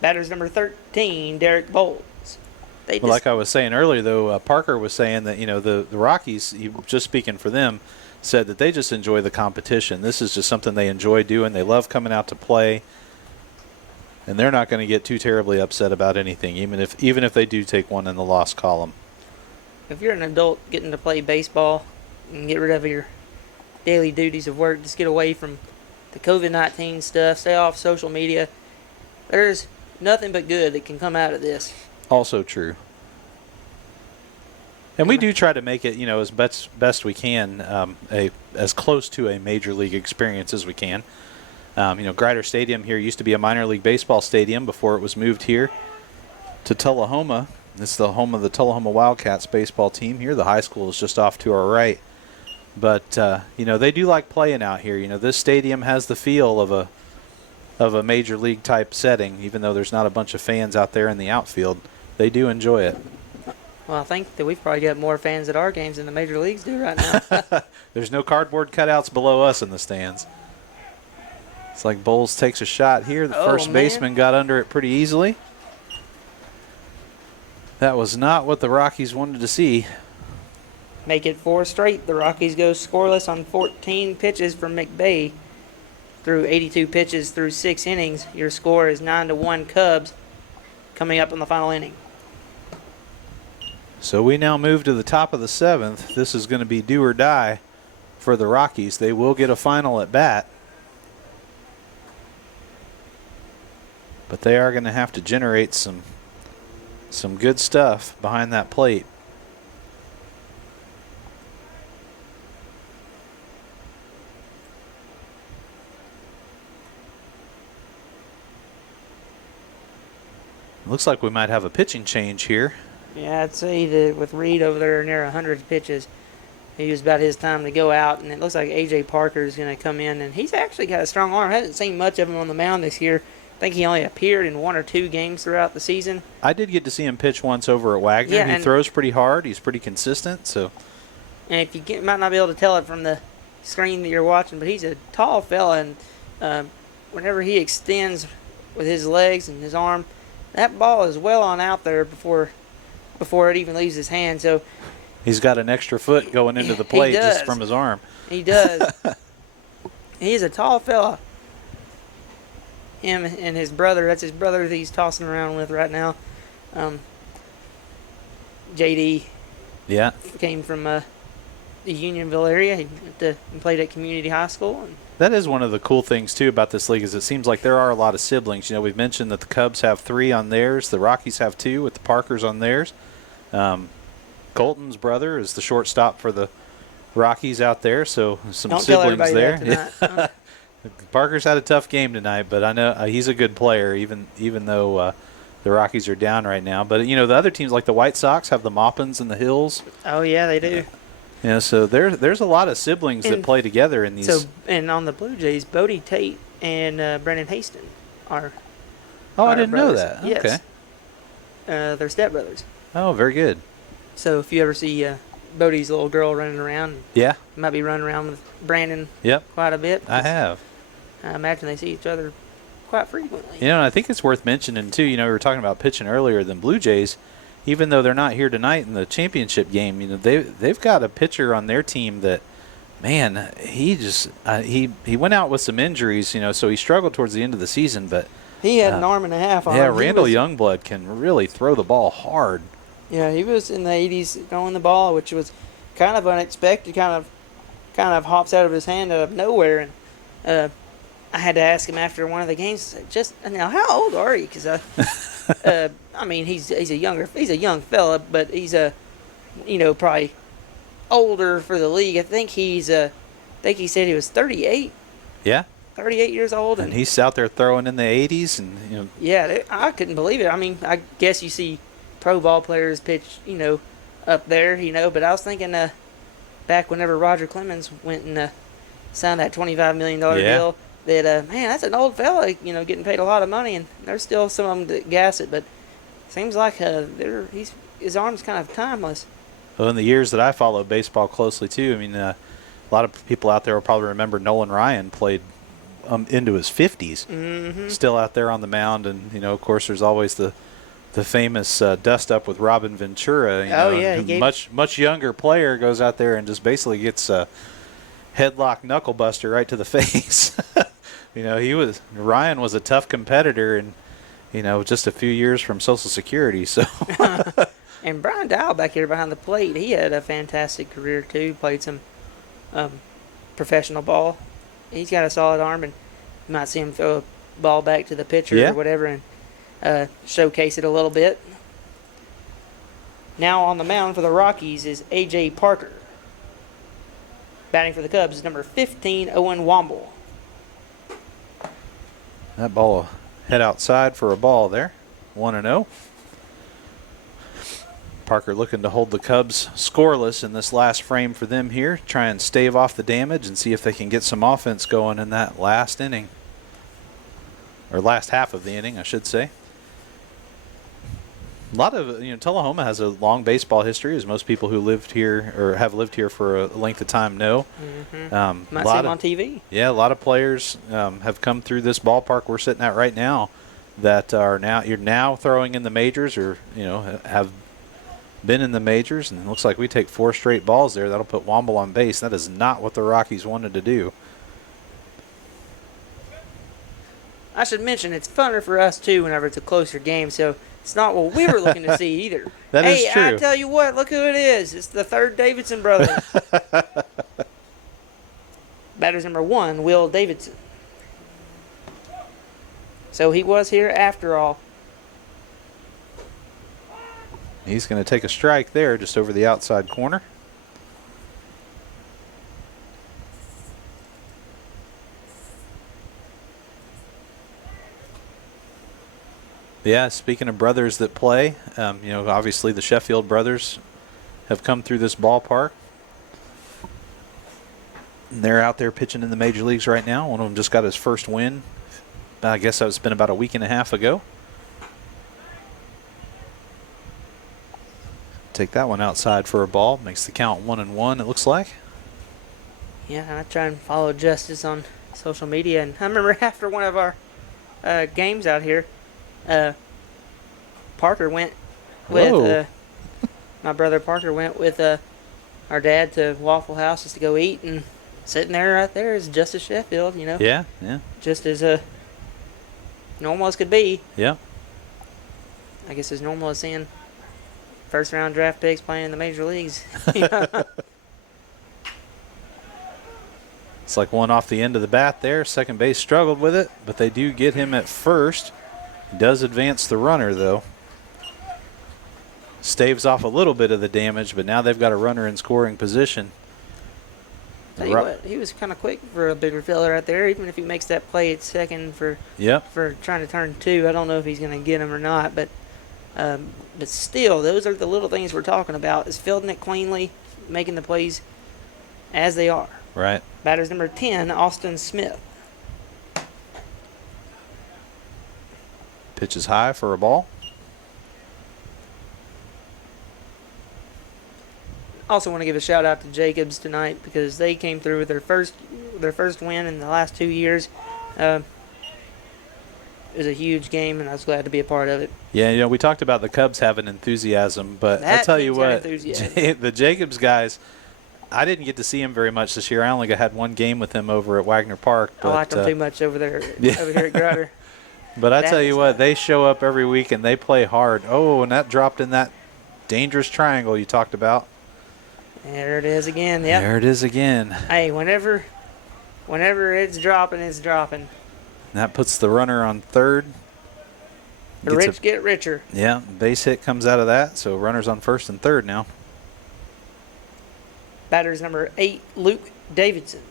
Batter's number 13, Derek Bowles. Like I was saying earlier, though, Parker was saying that, the Rockies, just speaking for them, said that they just enjoy the competition. This is just something they enjoy doing. They love coming out to play. And they're not going to get too terribly upset about anything, even if they do take one in the loss column. If you're an adult getting to play baseball and get rid of your daily duties of work, just get away from the COVID-19 stuff, stay off social media, there's nothing but good that can come out of this. Also true. And we do try to make it, as best we can, as close to a major league experience as we can. Grider Stadium here used to be a minor league baseball stadium before it was moved here to Tullahoma. This is the home of the Tullahoma Wildcats baseball team here. The high school is just off to our right. But, they do like playing out here. This stadium has the feel of a major league type setting, even though there's not a bunch of fans out there in the outfield. They do enjoy it. Well, I think that we've probably got more fans at our games than the major leagues do right now. There's no cardboard cutouts below us in the stands. It's like Bowles takes a shot here. The first baseman got under it pretty easily. That was not what the Rockies wanted to see. Make it 4 straight. The Rockies go scoreless on 14 pitches from McBay. Through 82 pitches through 6 innings, your score is 9-1 Cubs coming up in the final inning. So we now move to the top of the 7th. This is going to be do or die for the Rockies. They will get a final at bat. But they are going to have to generate some good stuff behind that plate. Looks like we might have a pitching change here. Yeah, I'd say that with Reed over there near 100 pitches, he was about his time to go out, and it looks like A.J. Parker is going to come in, and he's actually got a strong arm. I haven't seen much of him on the mound this year. I think he only appeared in 1 or 2 games throughout the season. I did get to see him pitch once over at Wagner. Yeah, he throws pretty hard. He's pretty consistent. So, and if you might not be able to tell it from the screen that you're watching, but he's a tall fella, and whenever he extends with his legs and his arm, that ball is well on out there before it even leaves his hand. So he's got an extra foot going into the plate just from his arm. He does. He's a tall fella. Him and his brother, that's his brother that he's tossing around with right now. JD came from the Unionville area. He went to and played at community high school. That is one of the cool things, too, about this league is it seems like there are a lot of siblings. We've mentioned that the Cubs have 3 on theirs. The Rockies have 2 with the Parkers on theirs. Colton's brother is the shortstop for the Rockies out there, so some Don't tell siblings everybody there. that tonight. Parker's had a tough game tonight, but I know he's a good player, even though the Rockies are down right now. But, the other teams like the White Sox have the Maupins and the Hills. Oh, yeah, they do. So there's a lot of siblings that play together in these. So, and on the Blue Jays, Bodie Tate and Brennan Haston are. Oh, I didn't brothers. know that. Yes. Okay. They're stepbrothers. Oh, very good. So if you ever see Bodie's little girl running around, yeah, you might be running around with Brandon. Yep. Quite a bit. I have. I imagine they see each other quite frequently. And I think it's worth mentioning too. We were talking about pitching earlier. Than Blue Jays, even though they're not here tonight in the championship game, they've got a pitcher on their team that, man, he just he went out with some injuries, so he struggled towards the end of the season, but he had an arm and a half on him. Yeah, Randall Youngblood can really throw the ball hard. Yeah, he was in the 80s throwing the ball, which was kind of unexpected, kind of hops out of his hand out of nowhere, and I had to ask him after one of the games, just now, how old are you? Because I mean, he's a young fella, but he's a, probably older for the league. I think he said he was 38, Yeah. 38 years old, And he's out there throwing in the 80s, and yeah, I couldn't believe it. I mean, I guess you see pro ball players pitch, up there, but I was thinking back whenever Roger Clemens went and signed that $25 million deal, that, man, that's an old fella, getting paid a lot of money, and there's still some of them that gas it, but seems like his arm's kind of timeless. Well, in the years that I followed baseball closely too, I mean, a lot of people out there will probably remember Nolan Ryan played into his 50s, still out there on the mound, and of course, there's always the famous dust up with Robin Ventura. Much younger player goes out there and just basically gets a headlock knuckle buster right to the face. Ryan was a tough competitor, and just a few years from Social Security, so. And Brian Dow back here behind the plate, he had a fantastic career too. Played some professional ball. He's got a solid arm, and you might see him throw a ball back to the pitcher or whatever and showcase it a little bit. Now on the mound for the Rockies is A.J. Parker. Batting for the Cubs is number 15, Owen Womble. That ball will head outside for a ball there. 1-0. Parker looking to hold the Cubs scoreless in this last frame for them here. Try and stave off the damage and see if they can get some offense going in that last inning. Or last half of the inning, I should say. A lot of, Tullahoma has a long baseball history, as most people who lived here or have lived here for a length of time know. Might see him on TV. Yeah, a lot of players have come through this ballpark we're sitting at right now that you're now throwing in the majors, or have been in the majors, and it looks like we take 4 straight balls there. That'll put Womble on base. That is not what the Rockies wanted to do. I should mention it's funner for us too whenever it's a closer game, so it's not what we were looking to see either. That is true. I tell you what, look who it is. It's the third Davidson brother. Batter's number 1, Will Davidson. So he was here after all. He's going to take a strike there just over the outside corner. Yeah, speaking of brothers that play, obviously the Sheffield brothers have come through this ballpark. And they're out there pitching in the major leagues right now. One of them just got his first win. I guess it's been about a week and a half ago. Take that one outside for a ball. Makes the count 1-1, it looks like. Yeah, I try and follow Justice on social media. And I remember after one of our games out here, Parker went with, my brother Parker went with our dad to Waffle House just to go eat. And sitting there right there is Justice Sheffield, Yeah. Just as normal as could be. Yeah. I guess as normal as seeing first-round draft picks playing in the major leagues. It's like one off the end of the bat there. Second base struggled with it, but they do get him at first. He does advance the runner, though. Staves off a little bit of the damage, but now they've got a runner in scoring position. Tell you what, he was kind of quick for a bigger fella right there. Even if he makes that play at second for trying to turn 2, I don't know if he's going to get him or not, but still, those are the little things we're talking about, is fielding it cleanly, making the plays as they are. Right. Batter's number 10, Austin Smith. Pitches high for a ball. Also want to give a shout out to Jacobs tonight because they came through with their first win in the last 2 years. It was a huge game, and I was glad to be a part of it. Yeah, we talked about the Cubs having enthusiasm, but I tell you what, the Jacobs guys, I didn't get to see him very much this year. I only had one game with him over at Wagner Park. I liked him too much over there, over here at Grutter. But I tell you what, they show up every week and they play hard. Oh, and that dropped in that dangerous triangle you talked about. There it is again. Yep. There it is again. Hey, whenever it's dropping, it's dropping. That puts the runner on third. The Gets rich get richer. Yeah, base hit comes out of that, so runners on first and third now. Batter's number 8, Luke Davidson.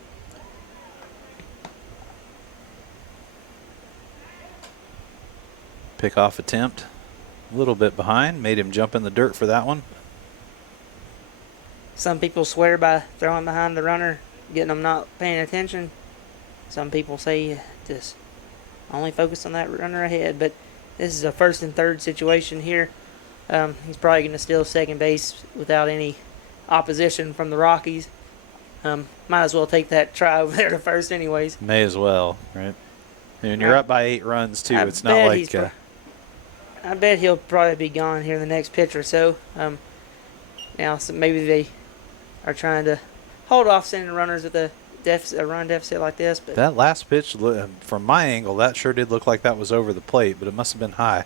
Pickoff attempt. A little bit behind. Made him jump in the dirt for that one. Some people swear by throwing behind the runner, getting them not paying attention. Some people say just only focus on that runner ahead. But this is a first and third situation here. He's probably going to steal second base without any opposition from the Rockies. Might as well take that try over there to first anyways. May as well, right? And you're up by 8 runs, too. I It's not bet like... he's I bet he'll probably be gone here in the next pitch or so. Now, so maybe they are trying to hold off sending runners with a run deficit like this. But that last pitch, from my angle, that sure did look like that was over the plate, but it must have been high.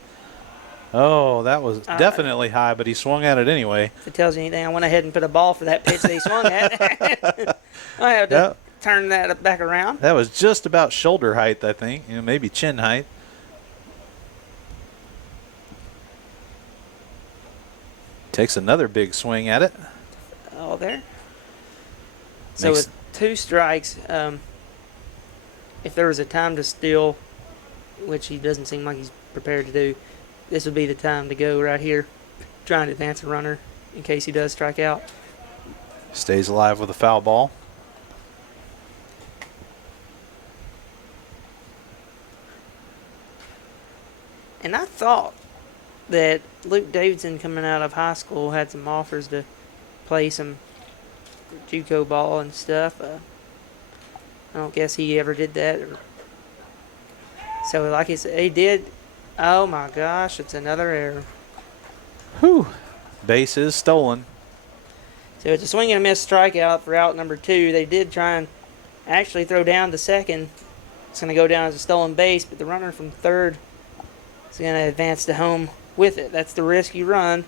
Oh, that was definitely high, but he swung at it anyway. If it tells you anything, I went ahead and put a ball for that pitch that he swung at. I have to turn that back around. That was just about shoulder height, I think. Maybe chin height. Takes another big swing at it. Oh, there. So with 2 strikes, if there was a time to steal, which he doesn't seem like he's prepared to do, this would be the time to go right here, trying to advance a runner in case he does strike out. Stays alive with a foul ball. And I thought that Luke Davidson coming out of high school had some offers to play some JUCO ball and stuff. I don't guess he ever did that. So like he did. Oh my gosh, it's another error. Whew. Base is stolen. So it's a swing and a miss strikeout for out number 2. They did try and actually throw down to second. It's going to go down as a stolen base, but the runner from third is going to advance to home with it. That's the risk you run.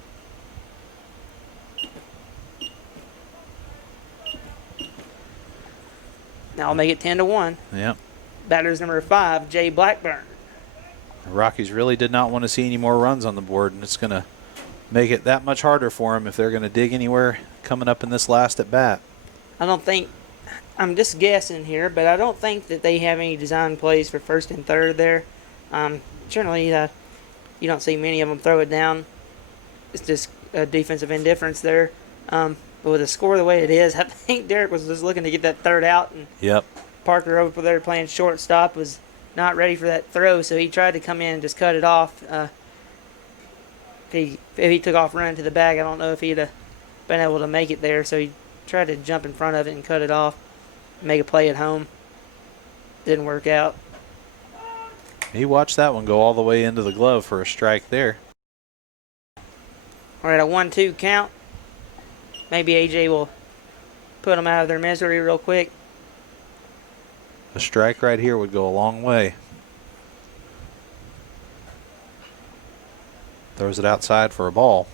Now I'll make it 10-1. Yep. Batter's number 5, Jay Blackburn. The Rockies really did not want to see any more runs on the board, and it's going to make it that much harder for them if they're going to dig anywhere coming up in this last at bat. I'm just guessing here, but I don't think that they have any design plays for first and third there. Generally, you don't see many of them throw it down. It's just a defensive indifference there. But with the score the way it is, I think Derek was just looking to get that third out, and Yep. Parker over there playing shortstop was not ready for that throw, so he tried to come in and just cut it off. If he took off running to the bag, I don't know if he'd have been able to make it there, so he tried to jump in front of it and cut it off, make a play at home. Didn't work out. He watched that one go all the way into the glove for a strike there. We're at a 1-2 count. Maybe AJ will put them out of their misery real quick. A strike right here would go a long way. Throws it outside for a ball.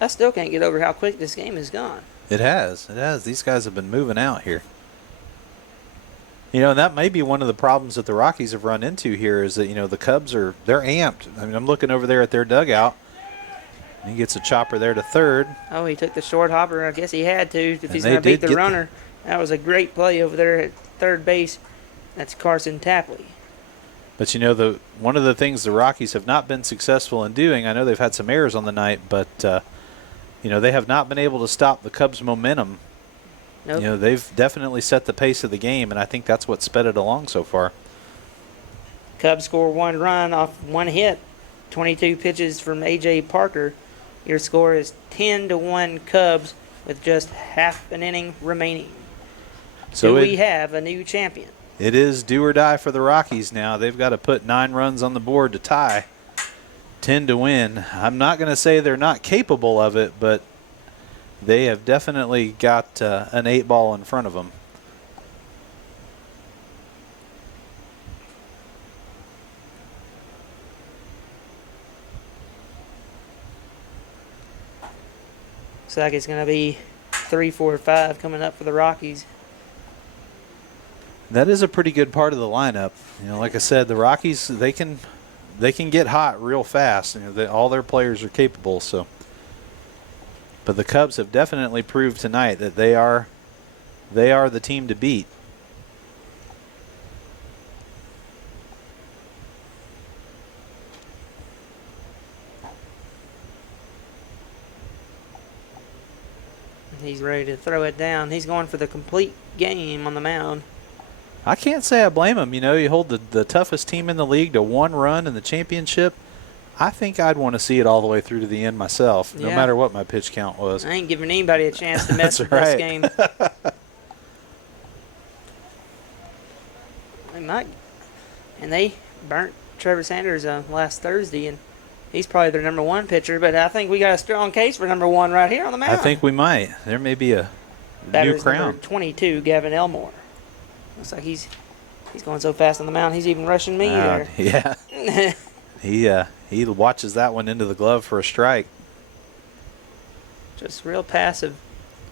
I still can't get over how quick this game has gone. It has. It has. These guys have been moving out here. And that may be one of the problems that the Rockies have run into here is that, the Cubs they're amped. I mean, I'm looking over there at their dugout. He gets a chopper there to third. Oh, he took the short hopper. I guess he had to if he's they going to beat did the get runner. That was a great play over there at third base. That's Carson Tapley. But, one of the things the Rockies have not been successful in doing, I know they've had some errors on the night, but, they have not been able to stop the Cubs' momentum. Nope. They've definitely set the pace of the game, and I think that's what sped it along so far. Cubs score 1 run off 1 hit. 22 pitches from A.J. Parker. Your score is 10-1 Cubs with just half an inning remaining. So we have a new champion. It is do or die for the Rockies now. They've got to put 9 runs on the board to tie. 10 to win. I'm not going to say they're not capable of it, but they have definitely got an 8 ball in front of them. Looks like it's going to be 3, 4, 5 coming up for the Rockies. That is a pretty good part of the lineup. You know, like I said, the Rockies, they can get hot real fast. You know, all their players are capable. So, but the Cubs have definitely proved tonight that they are the team to beat. He's ready to throw it down. He's going for the complete game on the mound. I can't say I blame him. You know, you hold the toughest team in the league to one run in the championship. I think I'd want to see it all the way through to the end myself, no matter what my pitch count was. I ain't giving anybody a chance to mess with this game. And they burnt Trevor Sanders last Thursday, and he's probably their number one pitcher. But I think we got a strong case for number one right here on the mound. I think we might. There may be a Batter's new crown. Number 22, Gavin Elmore. Looks like he's going so fast on the mound. He's even rushing me there. Yeah. He watches that one into the glove for a strike. Just real passive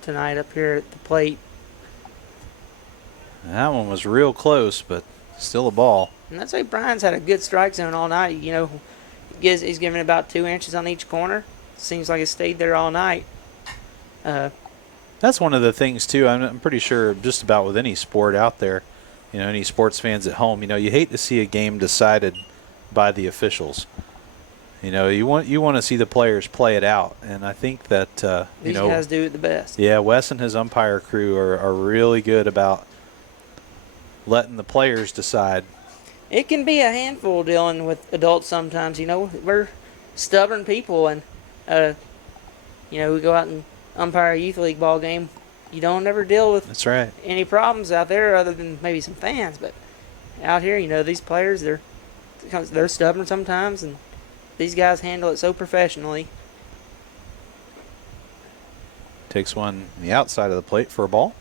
tonight up here at the plate. That one was real close, but still a ball. And I'd say Brian's had a good strike zone all night. You know, he's giving about 2 inches on each corner. Seems like it stayed there all night. That's one of the things, too. I'm pretty sure just about with any sport out there, you know, any sports fans at home, you know, you hate to see a game decided by the officials. You know, you want to see the players play it out, and I think that These guys do it the best. Yeah, Wes and his umpire crew are really good about letting the players decide. It can be a handful dealing with adults sometimes. You know, we're stubborn people, and you know, we go out and umpire a youth league ball game. You don't ever deal with That's right. any problems out there other than maybe some fans, but out here, you know, these players they're stubborn sometimes, and these guys handle it so professionally. Takes one on the outside of the plate for a ball.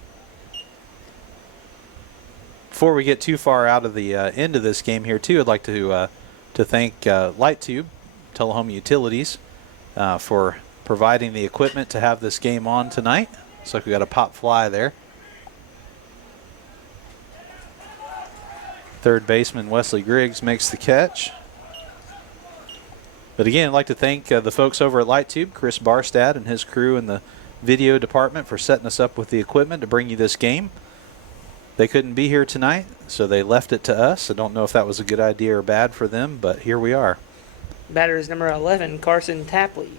Before we get too far out of the end of this game here, too, I'd like to thank Light Tube, Tullahoma Utilities, for providing the equipment to have this game on tonight. Looks like we got a pop fly there. Third baseman Wesley Griggs makes the catch. But again, I'd like to thank the folks over at Light Tube, Chris Barstad and his crew in the video department for setting us up with the equipment to bring you this game. They couldn't be here tonight, so they left it to us. I don't know if that was a good idea or bad for them, but here we are. Batter is number 11, Carson Tapley.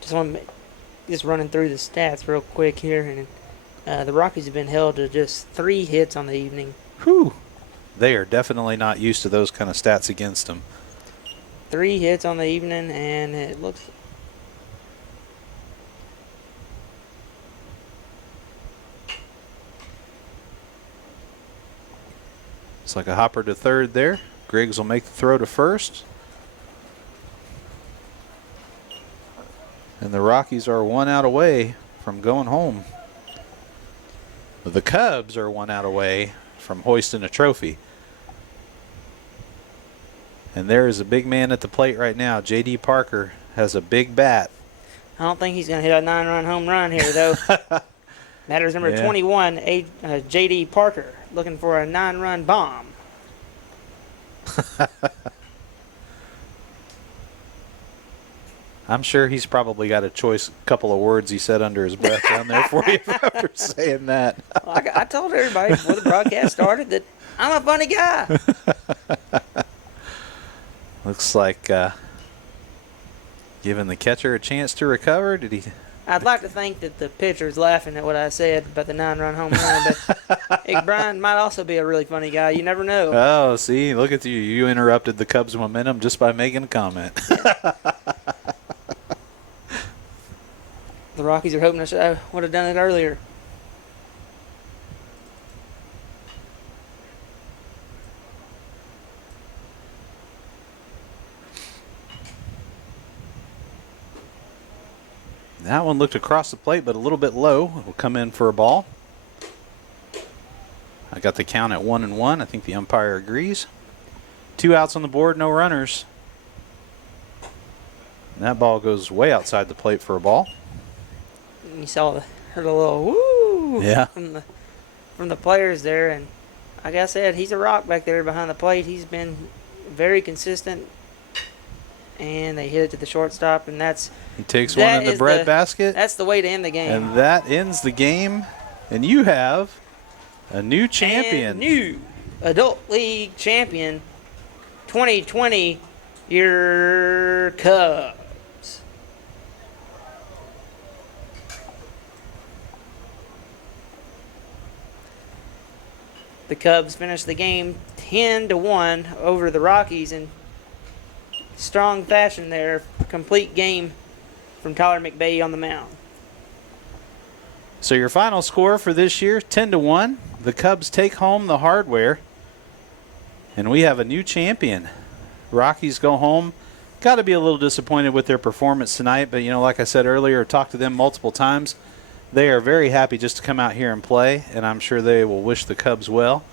Just running through the stats real quick here, and the Rockies have been held to just 3 hits on the evening. Whew. They are definitely not used to those kind of stats against them. 3 hits on the evening, and it looks... It's like a hopper to third there. Griggs will make the throw to first. And the Rockies are 1 out away from going home. The Cubs are 1 out away from hoisting a trophy. And there is a big man at the plate right now. J.D. Parker has a big bat. I don't think he's going to hit a 9-run home run here, though. Batter's number 21, J.D. Parker, looking for a 9-run bomb. I'm sure he's probably got a choice couple of words he said under his breath down there for you after saying that. Well, I told everybody before the broadcast started that I'm a funny guy. Looks like giving the catcher a chance to recover. Did he? I'd like to think that the pitcher's laughing at what I said about the 9-run home run, but Brian might also be a really funny guy. You never know. Oh, see, look at you. You interrupted the Cubs' momentum just by making a comment. The Rockies are hoping I would have done it earlier. That one looked across the plate, but a little bit low. It will come in for a ball. I got the count at 1-1. I think the umpire agrees. 2 outs on the board, no runners. And that ball goes way outside the plate for a ball. You heard a little woo Yeah. from the players there, and like I said, he's a rock back there behind the plate. He's been very consistent. And they hit it to the shortstop, and he takes one in the breadbasket. That's the way to end the game. And that ends the game. And you have a new champion. And new Adult League champion, 2020, your Cubs. The Cubs finished the game 10-1 over the Rockies in strong fashion there. Complete game from Tyler McVay on the mound. So your final score for this year, 10-1. The Cubs take home the hardware. And we have a new champion. Rockies go home. Got to be a little disappointed with their performance tonight, but like I said earlier, talked to them multiple times. They are very happy just to come out here and play, and I'm sure they will wish the Cubs well.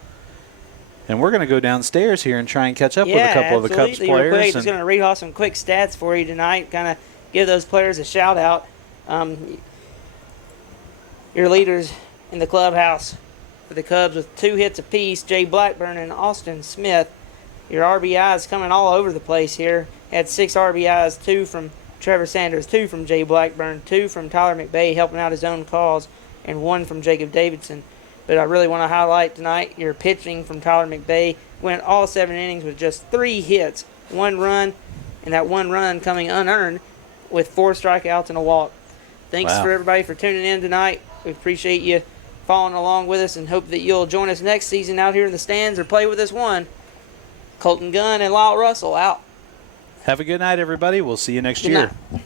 And we're going to go downstairs here and try and catch up with a couple of the Cubs players. Real quick, just going to read off some quick stats for you tonight, kind of give those players a shout out. Your leaders in the clubhouse for the Cubs with 2 hits apiece, Jay Blackburn and Austin Smith. Your RBIs coming all over the place here. Had 6 RBIs, 2 from Trevor Sanders, 2 from Jay Blackburn, 2 from Tyler McVay helping out his own cause, and 1 from Jacob Davidson. But I really want to highlight tonight your pitching from Tyler McVay. Went all 7 innings with just 3 hits, 1 run, and that 1 run coming unearned with 4 strikeouts and a walk. Thanks for everybody for tuning in tonight. We appreciate you following along with us and hope that you'll join us next season out here in the stands or play with us one. Colton Gunn and Lyle Russell out. Have a good night, everybody. We'll see you next Good year. night.